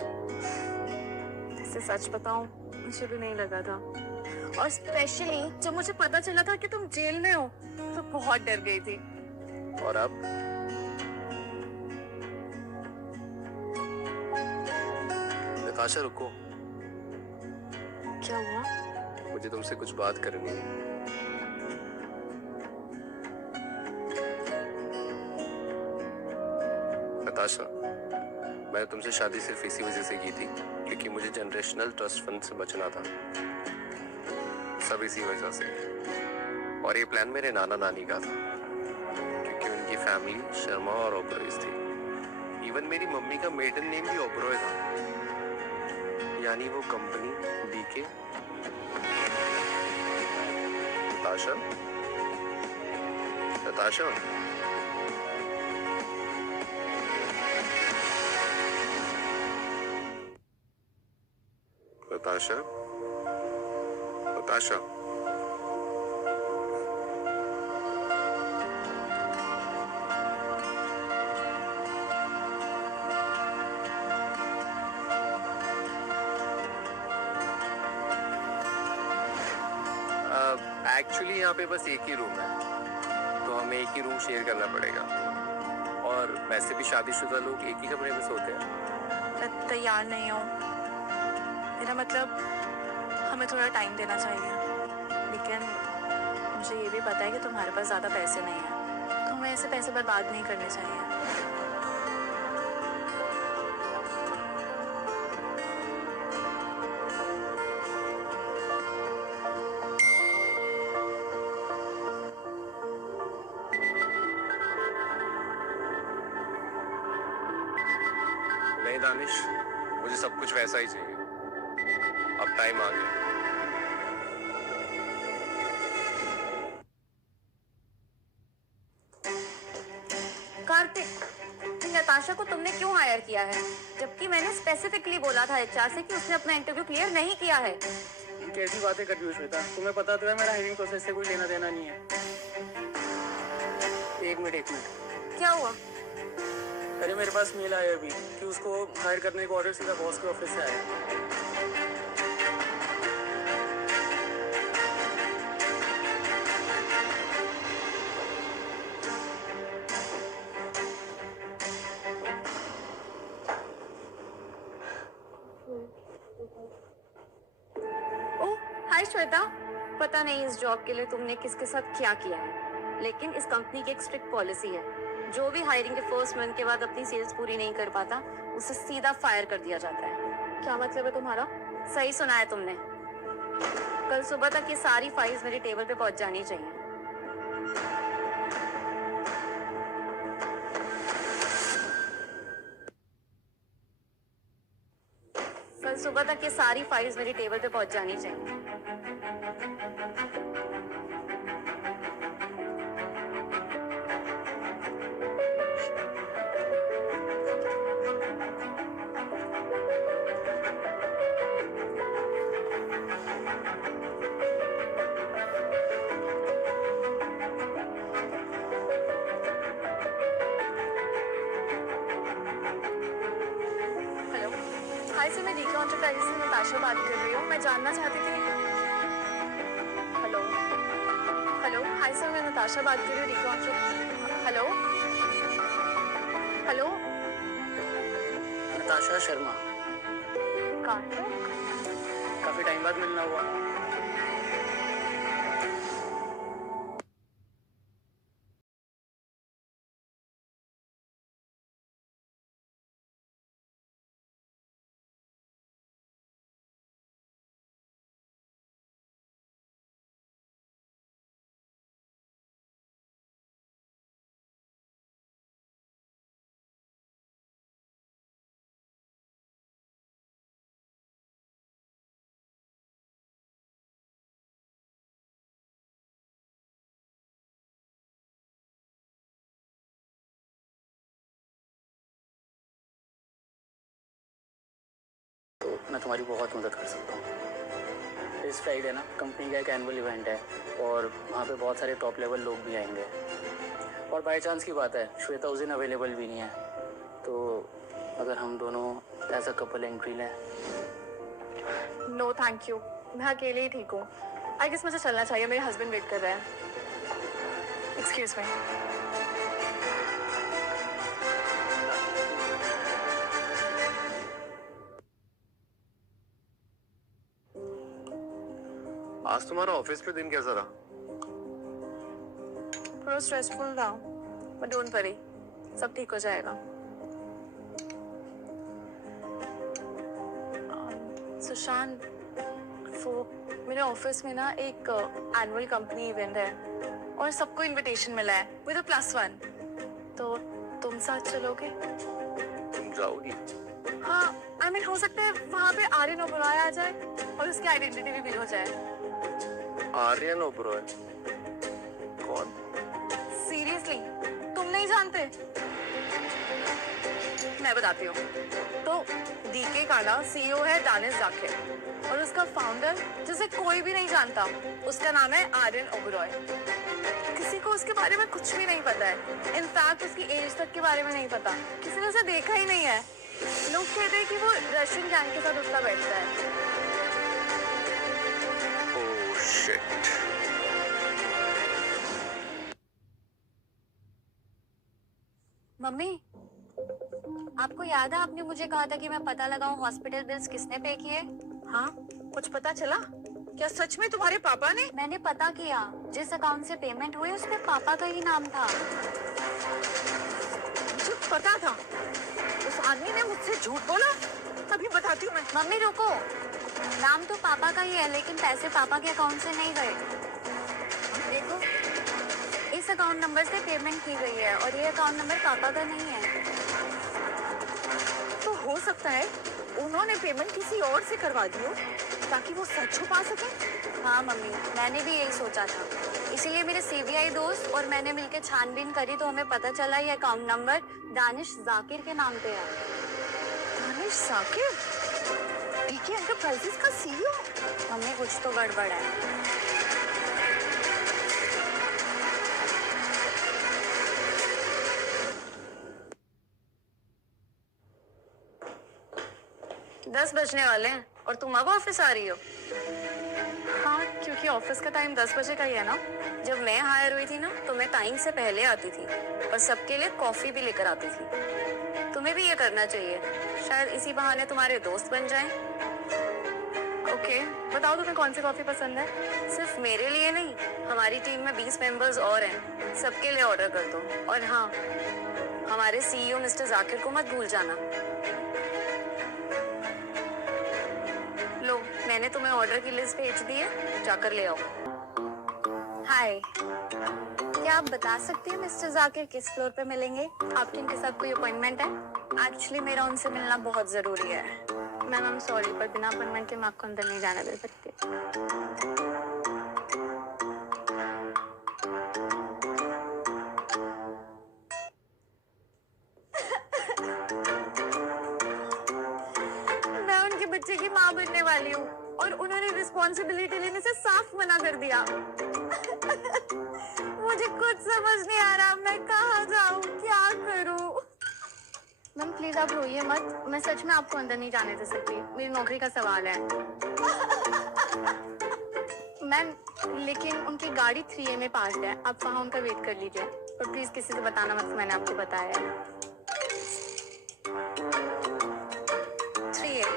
इससे सच बताऊं, मुझे भी नहीं लगा था। और स्पेशली जब मुझे पता चला था कि तुम जेल में हो तो बहुत डर गई थी। और अब नताशा रुको, क्या हुआ? मुझे तुमसे कुछ बात करनी है। नताशा, मैंने तुमसे शादी सिर्फ इसी वजह से की थी क्योंकि मुझे जनरेशनल ट्रस्ट फंड से बचना था, सब इसी वजह से। और ये प्लान मेरे नाना नानी का था क्योंकि उनकी फैमिली शर्मा और ओबरॉयज थी। इवन मेरी मम्मी का मेडन नेम भी ओबरॉय था, यानी वो company DK. Natasha, Natasha, Natasha, Natasha, actually यहाँ पे बस एक ही रूम है तो हमें एक ही रूम शेयर करना पड़ेगा। और वैसे भी शादीशुदा लोग एक ही कमरे में सोते हैं। मैं तैयार नहीं हूँ। मेरा मतलब हमें थोड़ा टाइम देना चाहिए। लेकिन मुझे ये भी पता है कि तुम्हारे पास ज़्यादा पैसे नहीं हैं, तो हमें ऐसे पैसे बर्बाद नहीं करने चाहिए। नहीं दानिश, मुझे सब कुछ वैसा ही चाहिए। अब टाइम आ गया। कार्तिक, नताशा को तुमने क्यों हायर किया है, जबकि मैंने स्पेसिफिकली बोला था एचआर से कि उसने अपना इंटरव्यू क्लियर नहीं किया है। कैसी बातें कर रही हो श्वेता, तुम्हें पता तो है मेरा हायरिंग प्रोसेस से कोई लेना देना नहीं है। एक मिनट। क्या हुआ? अरे मेरे पास मेल आया अभी कि उसको हायर करने का ऑर्डर सीधा बॉस के ऑफिस से आया। ओह, हाय श्वेता। पता नहीं इस जॉब के लिए तुमने किसके साथ क्या किया है, लेकिन इस कंपनी की एक स्ट्रिक्ट पॉलिसी है, जो भी हायरिंग के फर्स्ट मंथ के बाद अपनी सेल्स पूरी नहीं कर पाता उसे सीधा फायर कर दिया जाता है। क्या मतलब है तुम्हारा? सही सुना है तुमने। कल सुबह तक ये सारी फाइल्स मेरे टेबल पे पहुंच जानी चाहिए। कल सुबह तक ये सारी फाइल्स मेरी टेबल पे पहुंच जानी चाहिए। हेलो, हाय सर, मैं डीके एंटरप्राइजेस से नताशा बात कर रही हूँ। मैं जानना चाहती थी। हेलो हेलो, हाय सर, मैं नताशा बात कर रही हूँ DK hello hello, Natasha Sharma, कहाँ है? काफी टाइम बाद मिलना हुआ। तो मैं तुम्हारी बहुत मदद कर सकता हूँ। इस फ्राइडे ना कंपनी का एक एनुअल इवेंट है और वहाँ पे बहुत सारे टॉप लेवल लोग भी आएंगे। और बाय चांस की बात है, श्वेता उस दिन अवेलेबल भी नहीं है, तो अगर हम दोनों एज अ कपल एंट्री लें। नो थैंक यू, मैं अकेले ही ठीक हूँ। आई गेस मुझे चलना चाहिए, मेरे हस्बैंड वेट कर रहे हैं। Excuse me. आज तुम्हारा ऑफिस पे दिन कैसा रहा? थोड़ा स्ट्रेसफुल था, बट डोंट वरी, सब ठीक हो जाएगा। सुशांत, वो मेरे ऑफिस में ना एक एनुअल कंपनी इवेंट है और सबको इनविटेशन मिला है विद अ +1। तो तुम साथ चलोगे? तुम जाओगी? हाँ, आई मीन हो सकता है वहाँ पे आर्यन ओबरॉय आ जाए और उसकी आइडेंटिटी भी रिवील हो जाए। आर्यन ओबरॉय? कौन? सीरियसली, तुम नहीं जानते? मैं बताती हूँ। तो डीके का ना सीईओ है दानिश जाकिर और उसका फाउंडर, जिसे कोई भी नहीं जानता, उसका नाम है आर्यन ओबरॉय। किसी को उसके बारे में कुछ भी नहीं पता है। इनफैक्ट उसकी एज तक के बारे में नहीं पता, किसी ने उसे देखा ही नहीं है। लोग कहते हैं कि वो रशियन गैंग के साथ उठता बैठता है। Oh shit. मम्मी, आपको याद है आपने मुझे कहा था कि मैं पता लगाऊं हॉस्पिटल बिल्स किसने पे किए? हाँ, कुछ पता चला? क्या सच में तुम्हारे पापा ने? मैंने पता किया, जिस अकाउंट से पेमेंट हुई उसमें पापा का ही नाम था। मुझे पता था। उस आदमी ने मुझसे झूठ बोला। अभी बताती हूँ मैं। मम्मी रुको, नाम तो पापा का ही है लेकिन पैसे पापा के अकाउंट से नहीं गए। देखो, इस अकाउंट नंबर से पेमेंट की गई है और ये अकाउंट नंबर पापा का नहीं है। तो हो सकता है उन्होंने पेमेंट किसी और से करवा दी हो ताकि वो सच छुपा सके। हाँ मम्मी, मैंने भी यही सोचा था। इसीलिए मेरे सीबीआई दोस्त और मैंने मिलकर छानबीन करी तो हमें पता चला ये अकाउंट नंबर दानिश जाकिर के नाम पे है। दानिश जाकिर, डीके एंटरप्राइजेस का सीईओ? मम्मी कुछ तो गड़बड़ है। दस बजने वाले हैं और तुम अब ऑफिस आ रही हो? हाँ, क्योंकि ऑफिस का टाइम 10 बजे का ही है ना। जब मैं हायर हुई थी ना तो मैं टाइम से पहले आती थी और सबके लिए कॉफी भी लेकर आती थी। तुम्हें भी ये करना चाहिए, शायद इसी बहाने तुम्हारे दोस्त बन जाएं। ओके, बताओ तुम्हें कौन सी कॉफी पसंद है? सिर्फ मेरे लिए नहीं, हमारी टीम में 20 मेंबर्स और हैं, सबके लिए ऑर्डर कर दो। और हाँ, हमारे सीईओ मिस्टर जाकिर को मत भूल जाना। लो, मैंने तुम्हें ऑर्डर की लिस्ट भेज दी है, जाकर ले आओ। हाय, क्या आप बता सकते हैं मिस्टर जाकिर किस फ्लोर पे मिलेंगे? आपकी उनके साथ कोई अपॉइंटमेंट है? एक्चुअली मेरा उनसे मिलना बहुत जरूरी है। मैम, आई एम सॉरी, पर बिना अपॉइंटमेंट के मैं आपको अंदर नहीं जाने दे सकती। मैं उनके बच्चे की माँ बनने वाली हूँ और उन्होंने रिस्पॉन्सिबिलिटी लेने से साफ मना कर दिया। मुझे कुछ समझ नहीं आ रहा, मैं कहाँ जाऊँ, क्या करूँ? मैम प्लीज आप रोइए मत, मैं सच में आपको अंदर नहीं जाने दे सकती, मेरी नौकरी का सवाल है। मैम लेकिन उनकी गाड़ी 3A में पार्क्ड है, आप वहाँ उनका वेट कर लीजिए। और प्लीज किसी से बताना मत, मैंने आपको बताया है। 3A।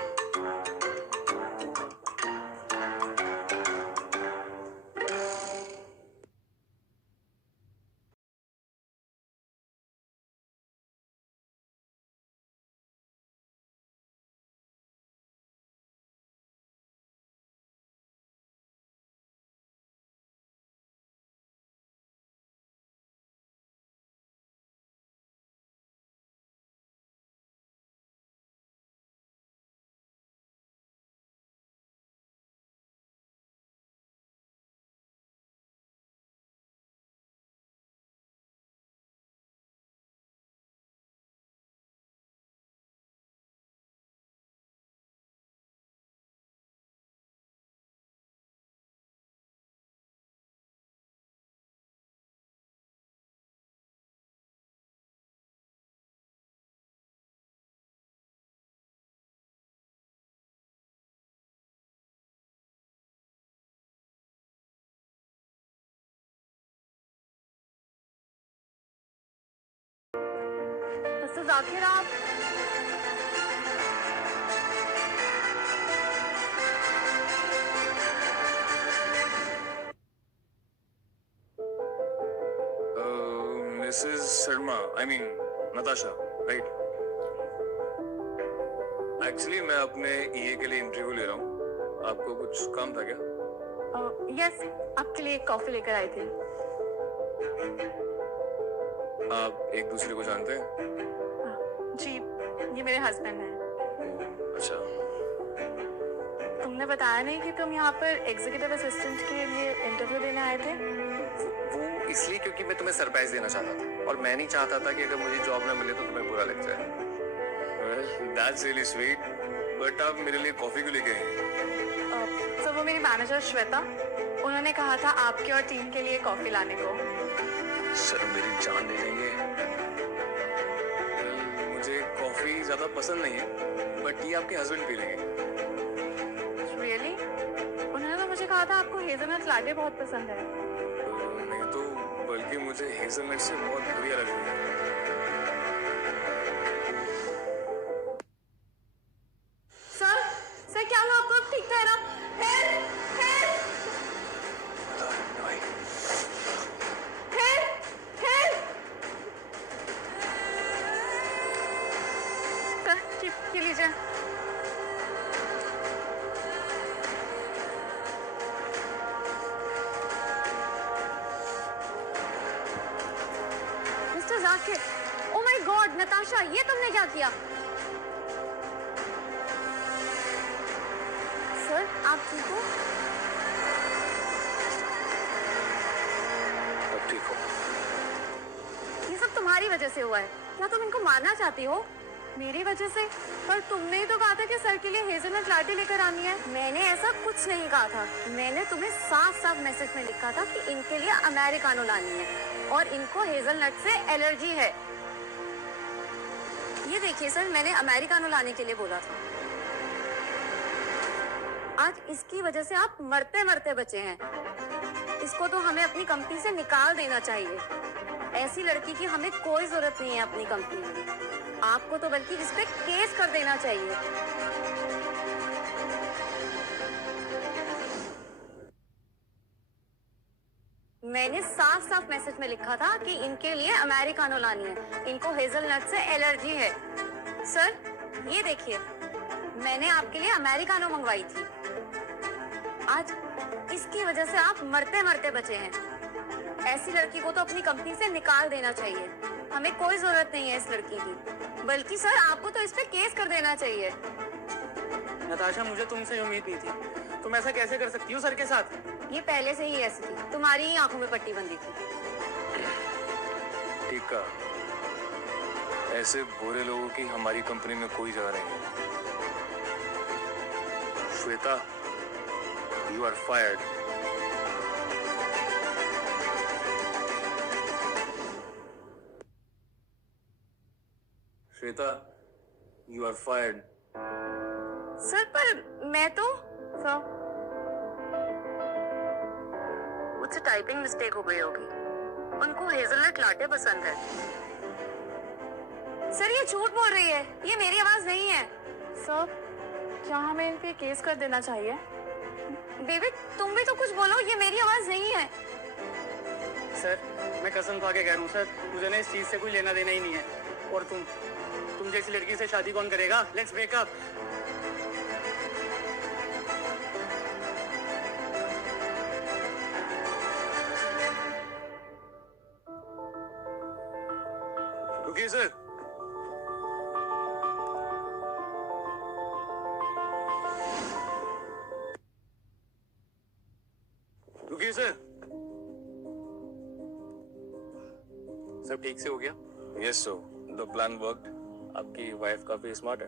मिस्टर जाकिर, आप Mrs Sharma, I mean Natasha, right? Actually मैं अपने ईए के लिए इंटरव्यू ले रहा हूँ। आपको कुछ काम था क्या? यस, आपके लिए एक कॉफी लेकर आई थी। आप एक दूसरे को जानते हैं? जी, ये मेरे हस्बैंड हैं। अच्छा। तुमने बताया नहीं कि तुम यहाँ पर एग्जीक्यूटिव असिस्टेंट के लिए इंटरव्यू देने आए थे? वो इसलिए क्योंकि मैं तुम्हें सरप्राइज देना चाहता था और मैं नहीं चाहता था कि अगर मुझे जॉब ना मिले तो तुम्हें बुरा लग जाए। Well, that's really sweet. But आप मेरे लिए कॉफी क्यों लेके आए? सर, वो मेरी मैनेजर श्वेता, उन्होंने कहा था आपके और टीम के लिए कॉफी लाने को। सर मेरी जान ले लेंगे। मुझे कॉफी ज्यादा पसंद नहीं है, बट ये आपके हस्बैंड पी लेंगे। रियली? उन्होंने तो मुझे कहा था आपको हेजलनट लाटे बहुत पसंद है। नहीं तो, बल्कि मुझे हेजलनट से बहुत बुरी एलर्जी है। सर क्या हुआ आपको? अब ठीक है ना? Help! Help! Help! Help! Sir, ये लीजिए। Mister Zakir, oh my God Natasha, ये तुमने क्या किया? सर आप ठीक हो? अब ठीक हो? ये सब तुम्हारी वजह से हुआ है। क्या तुम इनको मारना चाहती हो? मेरी वजह से? पर तुमने ही तो कहा था कि सर के लिए हेजलनट लाटे लेकर आनी है। मैंने ऐसा कुछ नहीं कहा था। मैंने तुम्हें साफ साफ मैसेज में लिखा था कि इनके लिए अमेरिकानो लानी है और इनको हेजलनट से एलर्जी है। ये देखिए सर, मैंने अमेरिकानो लाने के लिए बोला था। आज इसकी वजह से आप मरते मरते बचे हैं। इसको तो हमें अपनी कंपनी से निकाल देना चाहिए। ऐसी लड़की की हमें कोई जरूरत नहीं है अपनी कंपनी में। आपको तो बल्कि इस पे केस कर देना चाहिए। मैंने साफ साफ मैसेज में लिखा था कि इनके लिए अमेरिकानो लानी है, इनको हेजलनट से एलर्जी है। सर ये देखिए, मैंने आपके लिए अमेरिकानो मंगवाई थी। आज इसकी वजह से आप मरते मरते बचे हैं। ऐसी लड़की को तो अपनी कंपनी से निकाल देना चाहिए। हमें कोई जरूरत नहीं है इस लड़की की, बल्कि सर आपको तो इस पे केस कर देना चाहिए। नताशा, मुझे तुमसे उम्मीद नहीं थी। तुम ऐसा कैसे कर सकती हो सर के साथ? ये पहले से ही ऐसी थी, तुम्हारी ही आंखों में पट्टी बंधी थी। ठीक कहा, ऐसे बुरे लोगों की हमारी कंपनी में कोई जगह नहीं है। Shweta, you are fired. Shweta, you are fired. Sir पर मैं तो सर, मुझसे टाइपिंग मिस्टेक हो गई होगी। उनको हेजलनट लाटे पसंद है। सर ये झूठ बोल रही है, ये मेरी आवाज नहीं है। सर क्या हमें इन पे केस कर देना चाहिए? बेबी तुम भी तो कुछ बोलो, ये मेरी आवाज नहीं है। सर मैं कसम खा के कह रहा हूँ सर, मुझे ना इस चीज से कोई लेना देना ही नहीं है। और तुम जैसी लड़की से शादी कौन करेगा? Let's breakup. रुकिए सर। रुकिए सर। सब ठीक से हो गया? Yes sir, the plan worked. आपकी वाइफ काफी स्मार्ट है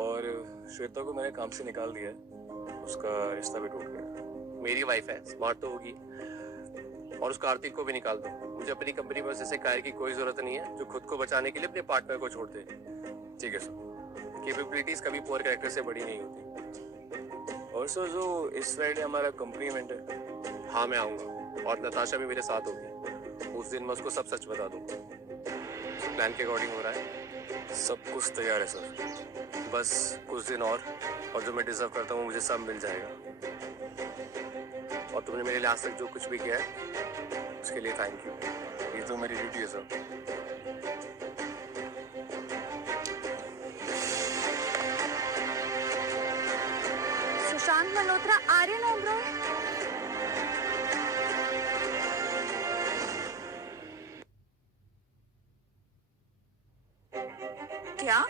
और श्वेता को मैंने काम से निकाल दिया है। उसका रिश्ता भी टूट गया। मेरी वाइफ है, स्मार्ट तो होगी। और उस कार्तिक को भी निकाल दो। मुझे अपनी कंपनी में ऐसे कायर की कोई जरूरत नहीं है जो खुद को बचाने के लिए अपने पार्टनर को छोड़ दे। ठीक है सर। कैपेबिलिटीज कभी पुअर कैरेक्टर से बड़ी नहीं होती। और सर जो इस फ्राइडे हमारा कंपनी इवेंट है। हाँ मैं आऊंगा और नताशा भी मेरे साथ होगी। उस दिन मैं उसको सब सच बता दूंगा। प्लान के अकॉर्डिंग हो रहा है? सब कुछ तैयार है सर। बस कुछ दिन और जो मैं डिजर्व करता हूँ मुझे सब मिल जाएगा। और तुमने मेरे लिए आज तक जो कुछ भी किया है उसके लिए थैंक यू। ये तो मेरी ड्यूटी है सर। सुशांत मल्होत्रा आर्यन ओबरॉय। क्या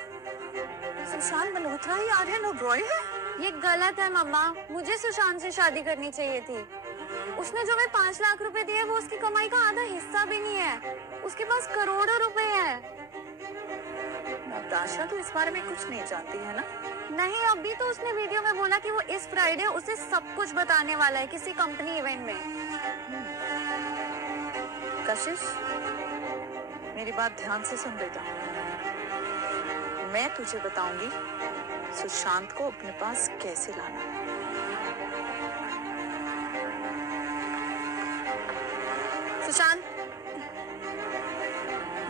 सुशांत मल्होत्रा ही आर्यन ओबरॉय है? ये गलत है मम्मा, मुझे सुशांत से शादी करनी चाहिए थी। उसने जो मैं 5 लाख रुपए दिए वो उसकी कमाई का आधा हिस्सा भी नहीं है। उसके पास करोड़ों रुपए है। नताशा तो इस बारे में कुछ नहीं जानती है ना? नहीं, अभी तो उसने वीडियो में बोला कि वो इस फ्राइडे उसे सब कुछ बताने वाला है किसी कंपनी इवेंट में। कशिश, मेरी बात ध्यान से सुन बेटा। मैं तुझे बताऊंगी सुशांत को अपने पास कैसे लाना है। सुशांत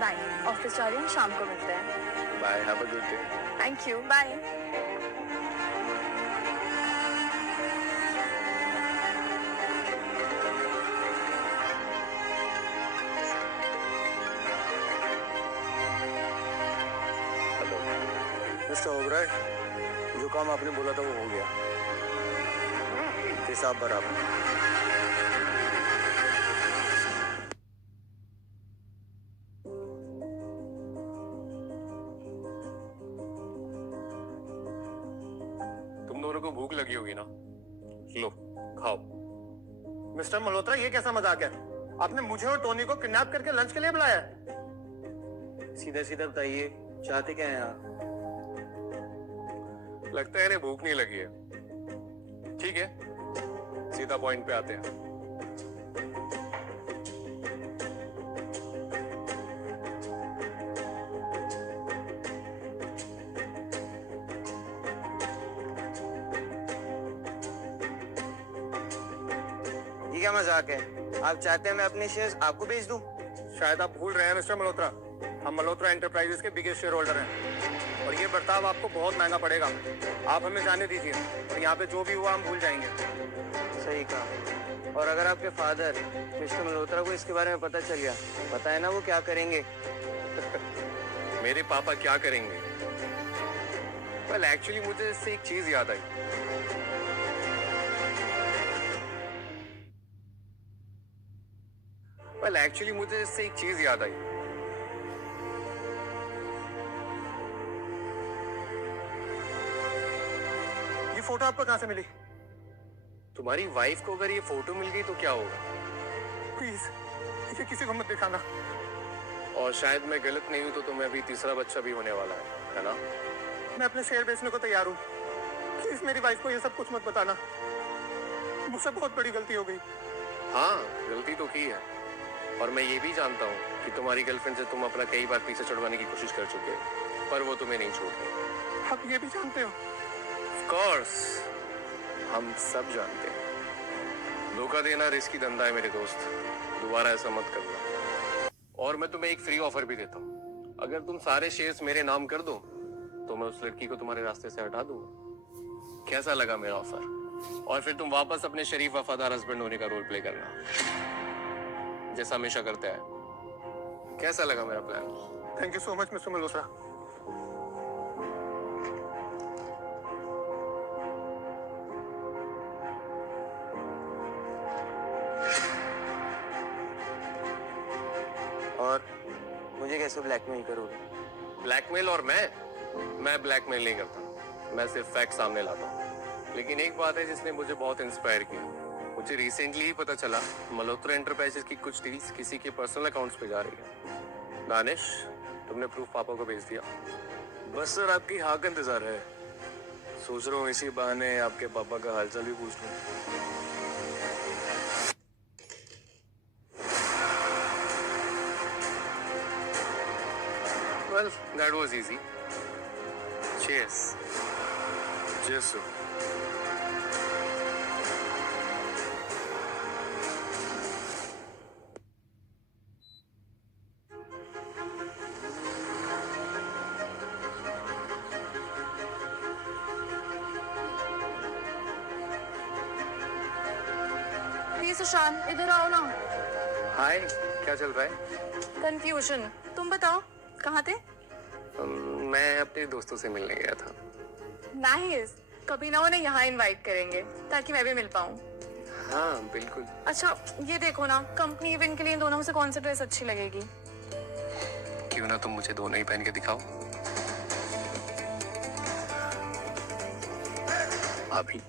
बाय, ऑफिस जा रही हूँ, शाम को मिलते हैं। Bye, have a good day. Thank you, bye. Mister Oberoi, जो काम आपने बोला था वो हो गया। हिसाब बराबर। तुम दोनों को भूख लगी होगी ना? लो खाओ। मिस्टर मल्होत्रा, ये कैसा मजाक है? आपने मुझे और टोनी को किडनैप करके लंच के लिए बुलाया है? सीधा सीधा बताइए, चाहते क्या हैं आप? लगता है इन्हें भूख नहीं लगी है। ठीक है, सीधा पॉइंट पे आते हैं। ये क्या मजाक है? आप चाहते हैं मैं अपने शेयर्स आपको बेच दूं? शायद आप भूल रहे हैं मिस्टर मल्होत्रा, हम मल्होत्रा एंटरप्राइजेस के बिगेस्ट शेयर होल्डर हैं और ये बर्ताव आपको बहुत महंगा पड़ेगा। आप हमें जाने दीजिए और यहाँ पे जो भी हुआ हम भूल जाएंगे। सही कहा। और अगर आपके फादर मिस्टर मल्होत्रा को इसके बारे में पता चल गया, पता है ना वो क्या करेंगे? मेरे पापा क्या करेंगे? वेल एक्चुअली मुझे इससे एक चीज याद आई। ये फोटो आपको कहाँ से मिली? तुम्हारी वाइफ को अगर ये फोटो मिल गई तो क्या होगा? प्लीज ये किसी को मत दिखाना। और शायद मैं गलत नहीं हूं तो तुम्हें अभी तीसरा बच्चा भी होने वाला है ना? मैं अपने शेयर बेचने को तैयार हूँ। प्लीज मेरी वाइफ को ये सब कुछ मत बताना। मुझसे बहुत बड़ी गलती हो गई। हाँ, गलती तो की है। और मैं ये भी जानता हूँ कि तुम्हारी गर्लफ्रेंड से तुम अपना कई बार पीछे छुड़वाने की कोशिश कर चुके हो, पर वो तुम्हें नहीं छोड़ती। आप ये भी जानते हो? Of course, हम सब जानते हैं। धोखा देना रिस्की धंधा है मेरे दोस्त, दोबारा ऐसा मत करना। और मैं तुम्हें एक फ्री ऑफर भी देता हूँ। अगर तुम सारे शेयर्स मेरे नाम कर दो तो मैं उस लड़की को तुम्हारे रास्ते से हटा दूंगा। कैसा लगा मेरा ऑफर? और फिर तुम वापस अपने शरीफ वफादार हस्बैंड होने का रोल प्ले करना, जैसा हमेशा करते हैं। कैसा लगा मेरा plan? Thank you so much mister Malhotra. और मुझे कैसे ब्लैकमेल करोगे? ब्लैकमेल? और मैं ब्लैकमेल नहीं करता, मैं सिर्फ फैक्ट सामने लाता हूँ। लेकिन एक बात है जिसने मुझे बहुत इंस्पायर किया। मुझे रिसेंटली ही पता चला मल्होत्रा एंटरप्राइजेस की कुछ डील्स किसी के पर्सनल अकाउंट्स पे जा रही है। दानिश, तुमने प्रूफ पापा को भेज दिया? बस सर आपकी हाँ का इंतजार है। सोच रहा हूँ इसी बहाने आपके पापा का हालचाल भी पूछ लूं। Well, that was easy. Cheers. Cheers, sir. Please Sushant, इधर आओ ना। हाय, क्या चल रहा है? कंफ्यूजन। तुम बताओ, कहाँ थे? मैं अपने दोस्तों से मिलने गया था। नाइस। कभी ना उन्हें यहाँ इनवाइट करेंगे ताकि मैं भी मिल पाऊँ। हाँ बिल्कुल। अच्छा, ये देखो ना, कंपनी इवेंट के लिए इन दोनों में से कौन सी ड्रेस अच्छी लगेगी? क्यों ना तुम मुझे दोनों ही पहन के दिखाओ। अभी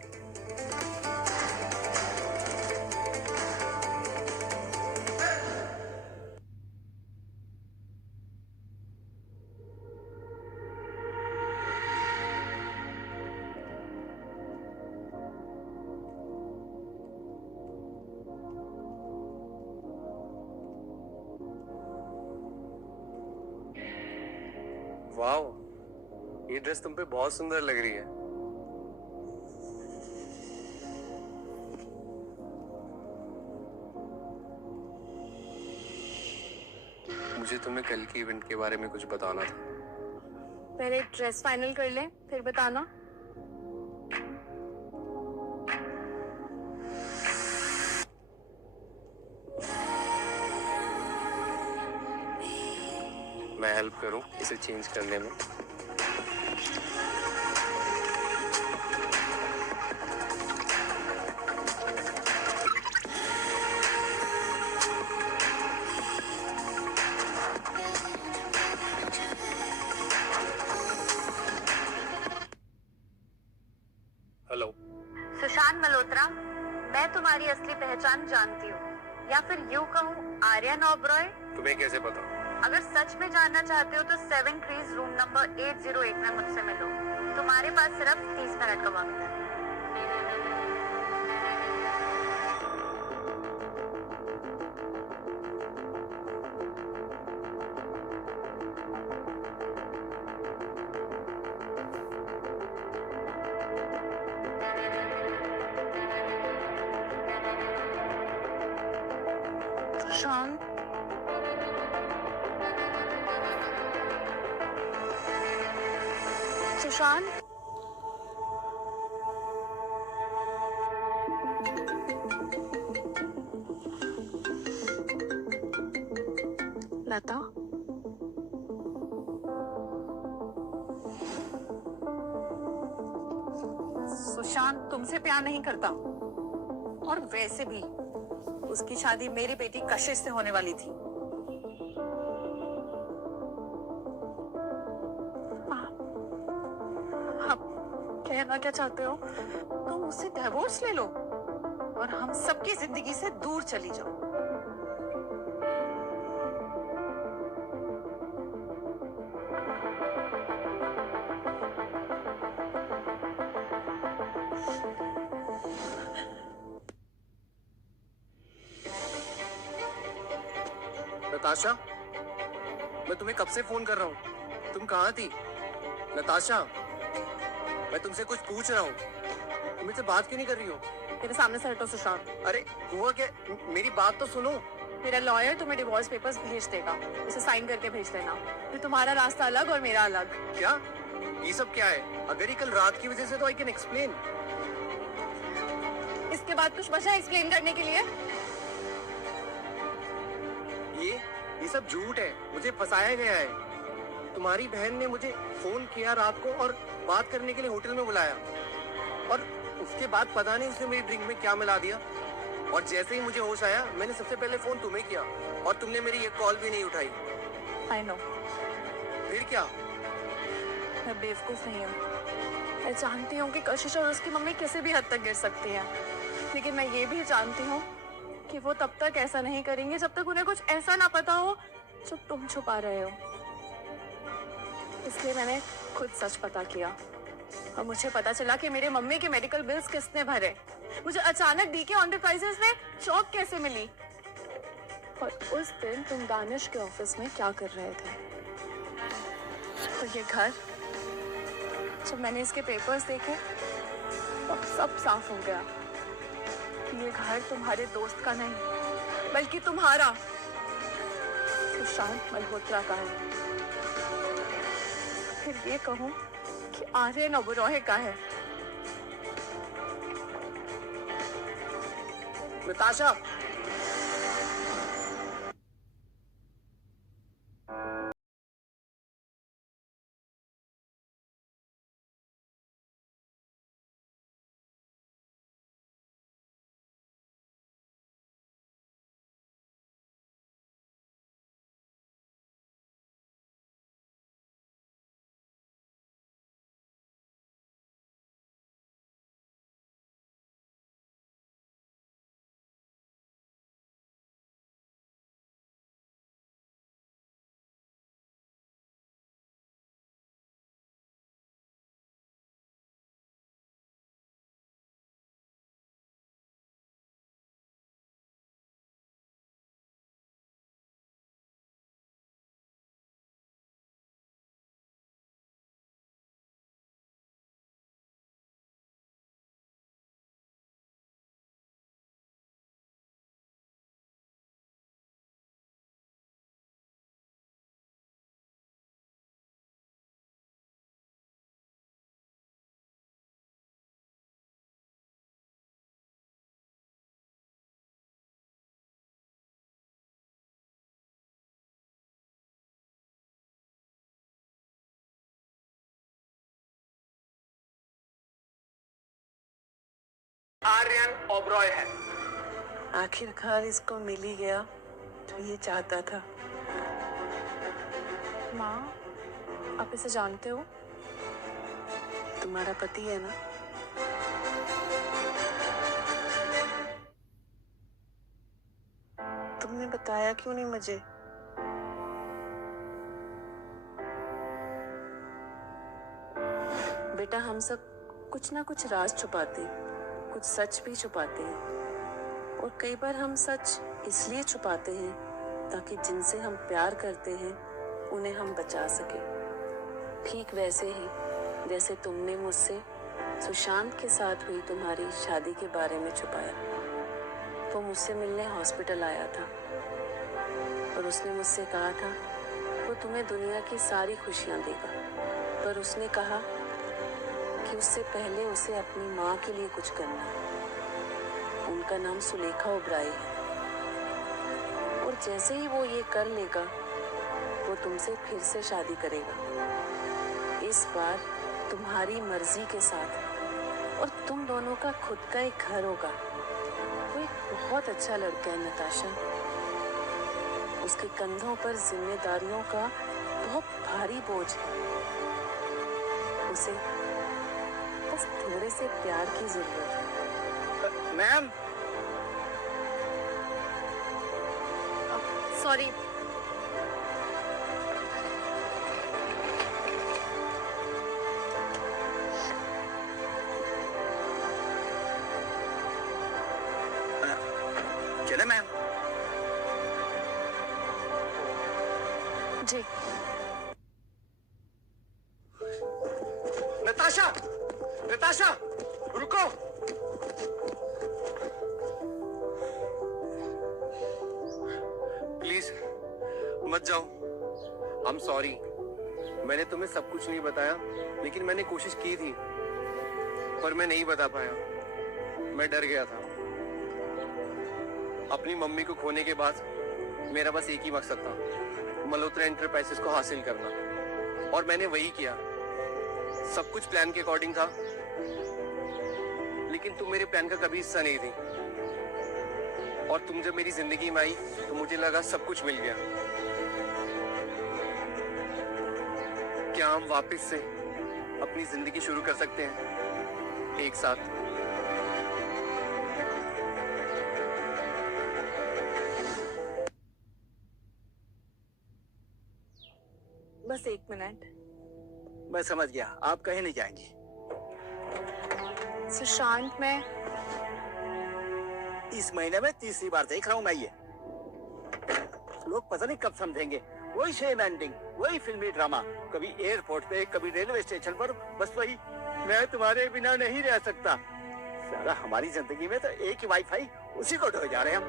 वाओ, ये ड्रेस तुम पे बहुत सुंदर लग रही है। मुझे तुम्हें कल के इवेंट के बारे में कुछ बताना था। पहले ड्रेस फाइनल कर ले, फिर बताना। मैं हेल्प करूं इसे चेंज करने में? हेलो सुशांत मल्होत्रा, मैं तुम्हारी असली पहचान जानती हूँ, या फिर यूँ कहूँ आर्यन ओबरॉय। तुम्हें कैसे पता? अगर सच में जानना चाहते हो तो 7 क्रीज रूम नंबर 808 में मुझसे मिलो। तुम्हारे पास सिर्फ 30 मिनट का वक्त है। सुशांत, सुशांत, सुशांत तुमसे प्यार नहीं करता, और वैसे भी उसकी शादी मेरी बेटी कशिश से होने वाली थी। आप कहना क्या चाहते हो? तुम उससे डिवोर्स ले लो और हम सबकी जिंदगी से दूर चली जाओ। नताशा, मैं तुम्हें कब से फोन कर रहा हूँ, तुम कहाँ थी? नताशा, मैं तुमसे कुछ पूछ रहा हूँ, तुम मुझसे बात क्यों नहीं कर रही हो? मेरे सामने से हटो सुशांत। अरे हुआ क्या? मेरी बात तो सुनो। मेरा लॉयर तुम्हें डिवोर्स पेपर्स भेज देगा, उसे साइन करके भेज देना। फिर तुम्हारा रास्ता अलग और मेरा अलग। क्या? ये सब क्या है? अगर ये कल रात की वजह से तो आई कैन एक्सप्लेन। इसके बाद कुछ बचा एक्सप्लेन करने के लिए? ये सब झूठ है, मुझे फंसाया गया है। तुम्हारी बहन ने मुझे फोन किया रात को और बात करने के लिए होटल में बुलाया, और उसके बाद पता नहीं उसने मेरी ड्रिंक में क्या मिला दिया, और जैसे ही मुझे होश आया मैंने सबसे पहले फोन तुम्हें किया, और तुमने मेरी एक कॉल भी नहीं उठाई। I know. फिर क्या? मैं बेवकूफ नहीं हूँ। मैं जानती हूँ कि कशिश और उसकी मम्मी किसी भी हद तक गिर सकती है, लेकिन मैं ये भी जानती हूँ कि वो तब तक ऐसा नहीं करेंगे जब तक उन्हें कुछ ऐसा ना पता हो जो तुम छुपा रहे हो। इसलिए मैंने खुद सच पता किया, और मुझे पता चला कि मेरे मम्मी के मेडिकल बिल्स किसने भरे, मुझे अचानक डीके एंटरप्राइजेस में जॉब कैसे मिली, और उस दिन तुम दानिश के ऑफिस में क्या कर रहे थे। तो ये घर, जब मैंने इसके पेपर्स देखे तब सब साफ हो गया। ये घर तुम्हारे दोस्त का नहीं, बल्कि तुम्हारा, सुशांत मल्होत्रा का है। फिर ये कहूं कि आर्यन ओबेरॉय का है। नताशा, आर्यन ओबरॉय है। आखिरकार इसको मिल ही गया जो ये चाहता था। माँ, आप इसे जानते हो? तुम्हारा पति है ना? तुमने बताया क्यों नहीं मुझे? बेटा, हम सब कुछ ना कुछ राज छुपाते हैं, कुछ सच भी छुपाते हैं, और कई बार हम सच इसलिए छुपाते हैं ताकि जिनसे हम प्यार करते हैं उन्हें हम बचा सके। ठीक वैसे ही जैसे तुमने मुझसे सुशांत के साथ हुई तुम्हारी शादी के बारे में छुपाया। वो मुझसे मिलने हॉस्पिटल आया था और उसने मुझसे कहा था वो तुम्हें दुनिया की सारी खुशियां देगा, पर उसने कहा कि उससे पहले उसे अपनी माँ के लिए कुछ करना है। उनका नाम सुलेखा ओबराय है, और जैसे ही वो ये कर लेगा वो तुमसे फिर से शादी करेगा, इस बार तुम्हारी मर्जी के साथ और तुम दोनों का खुद का एक घर होगा। वो एक बहुत अच्छा लड़का है नताशा। उसके कंधों पर जिम्मेदारियों का बहुत भारी बोझ है। उसे बस थोड़े से प्यार की जरूरत है। मैम, सॉरी, चले मैम। जी नताशा, नताशा, रुको। प्लीज मत जाओ। I am sorry. मैंने तुम्हें सब कुछ नहीं बताया, लेकिन मैंने कोशिश की थी, पर मैं नहीं बता पाया। मैं डर गया था। अपनी मम्मी को खोने के बाद मेरा बस एक ही मकसद था, मल्होत्रा एंटरप्राइजेस को हासिल करना, और मैंने वही किया। सब कुछ प्लान के अकॉर्डिंग था, लेकिन तुम मेरे प्लान का कभी हिस्सा नहीं थी। और तुम जब मेरी जिंदगी में आई तो मुझे लगा सब कुछ मिल गया। क्या हम वापस से अपनी जिंदगी शुरू कर सकते हैं एक साथ? बस 1 मिनट। मैं समझ गया, आप कहीं नहीं जाएंगी। सुशांत, मैं इस महीने में तीसरी बार देख रहा हूँ मैं ये। लोग पता नहीं कब समझेंगे। वही सेम एंडिंग, वही फिल्मी ड्रामा, कभी एयरपोर्ट पे, कभी रेलवे स्टेशन पर, बस वही। मैं तुम्हारे बिना नहीं रह सकता। सारा हमारी जिंदगी में तो एक ही वाईफाई, उसी को ढो जा रहे हैं हम।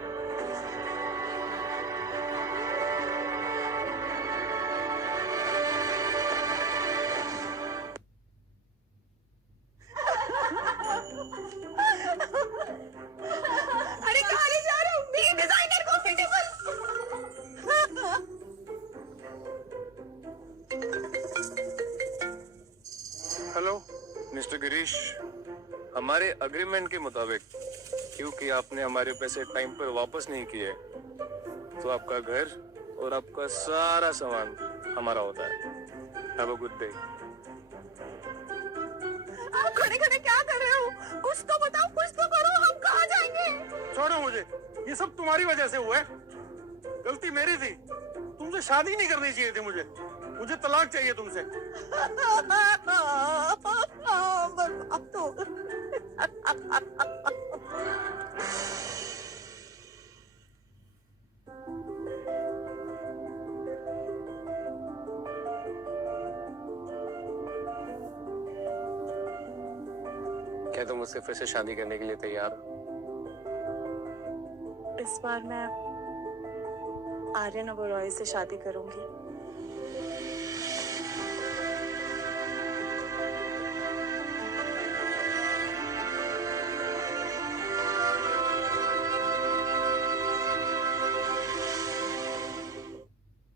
अरे कहाँ ले जा रहे हो मेरे designer coffee table? Hello mister Girish, हमारे अग्रीमेंट के मुताबिक क्योंकि आपने हमारे पैसे टाइम पर वापस नहीं किए, तो आपका घर और आपका सारा सामान हमारा होता है। Have a good day. आप खड़े खड़े क्या कर रहे हो? कुछ तो बताओ, कुछ तो करो। हम कहाँ जाएंगे? छोड़ो मुझे, ये सब तुम्हारी वजह से हुआ है। गलती मेरी थी, तुमसे शादी नहीं करनी चाहिए थी। मुझे तलाक चाहिए तुमसे। अब तो क्या तुम मुझसे फिर से शादी करने के लिए तैयार हो? इस बार मैं आर्यन ओबेरॉय से शादी करूंगी।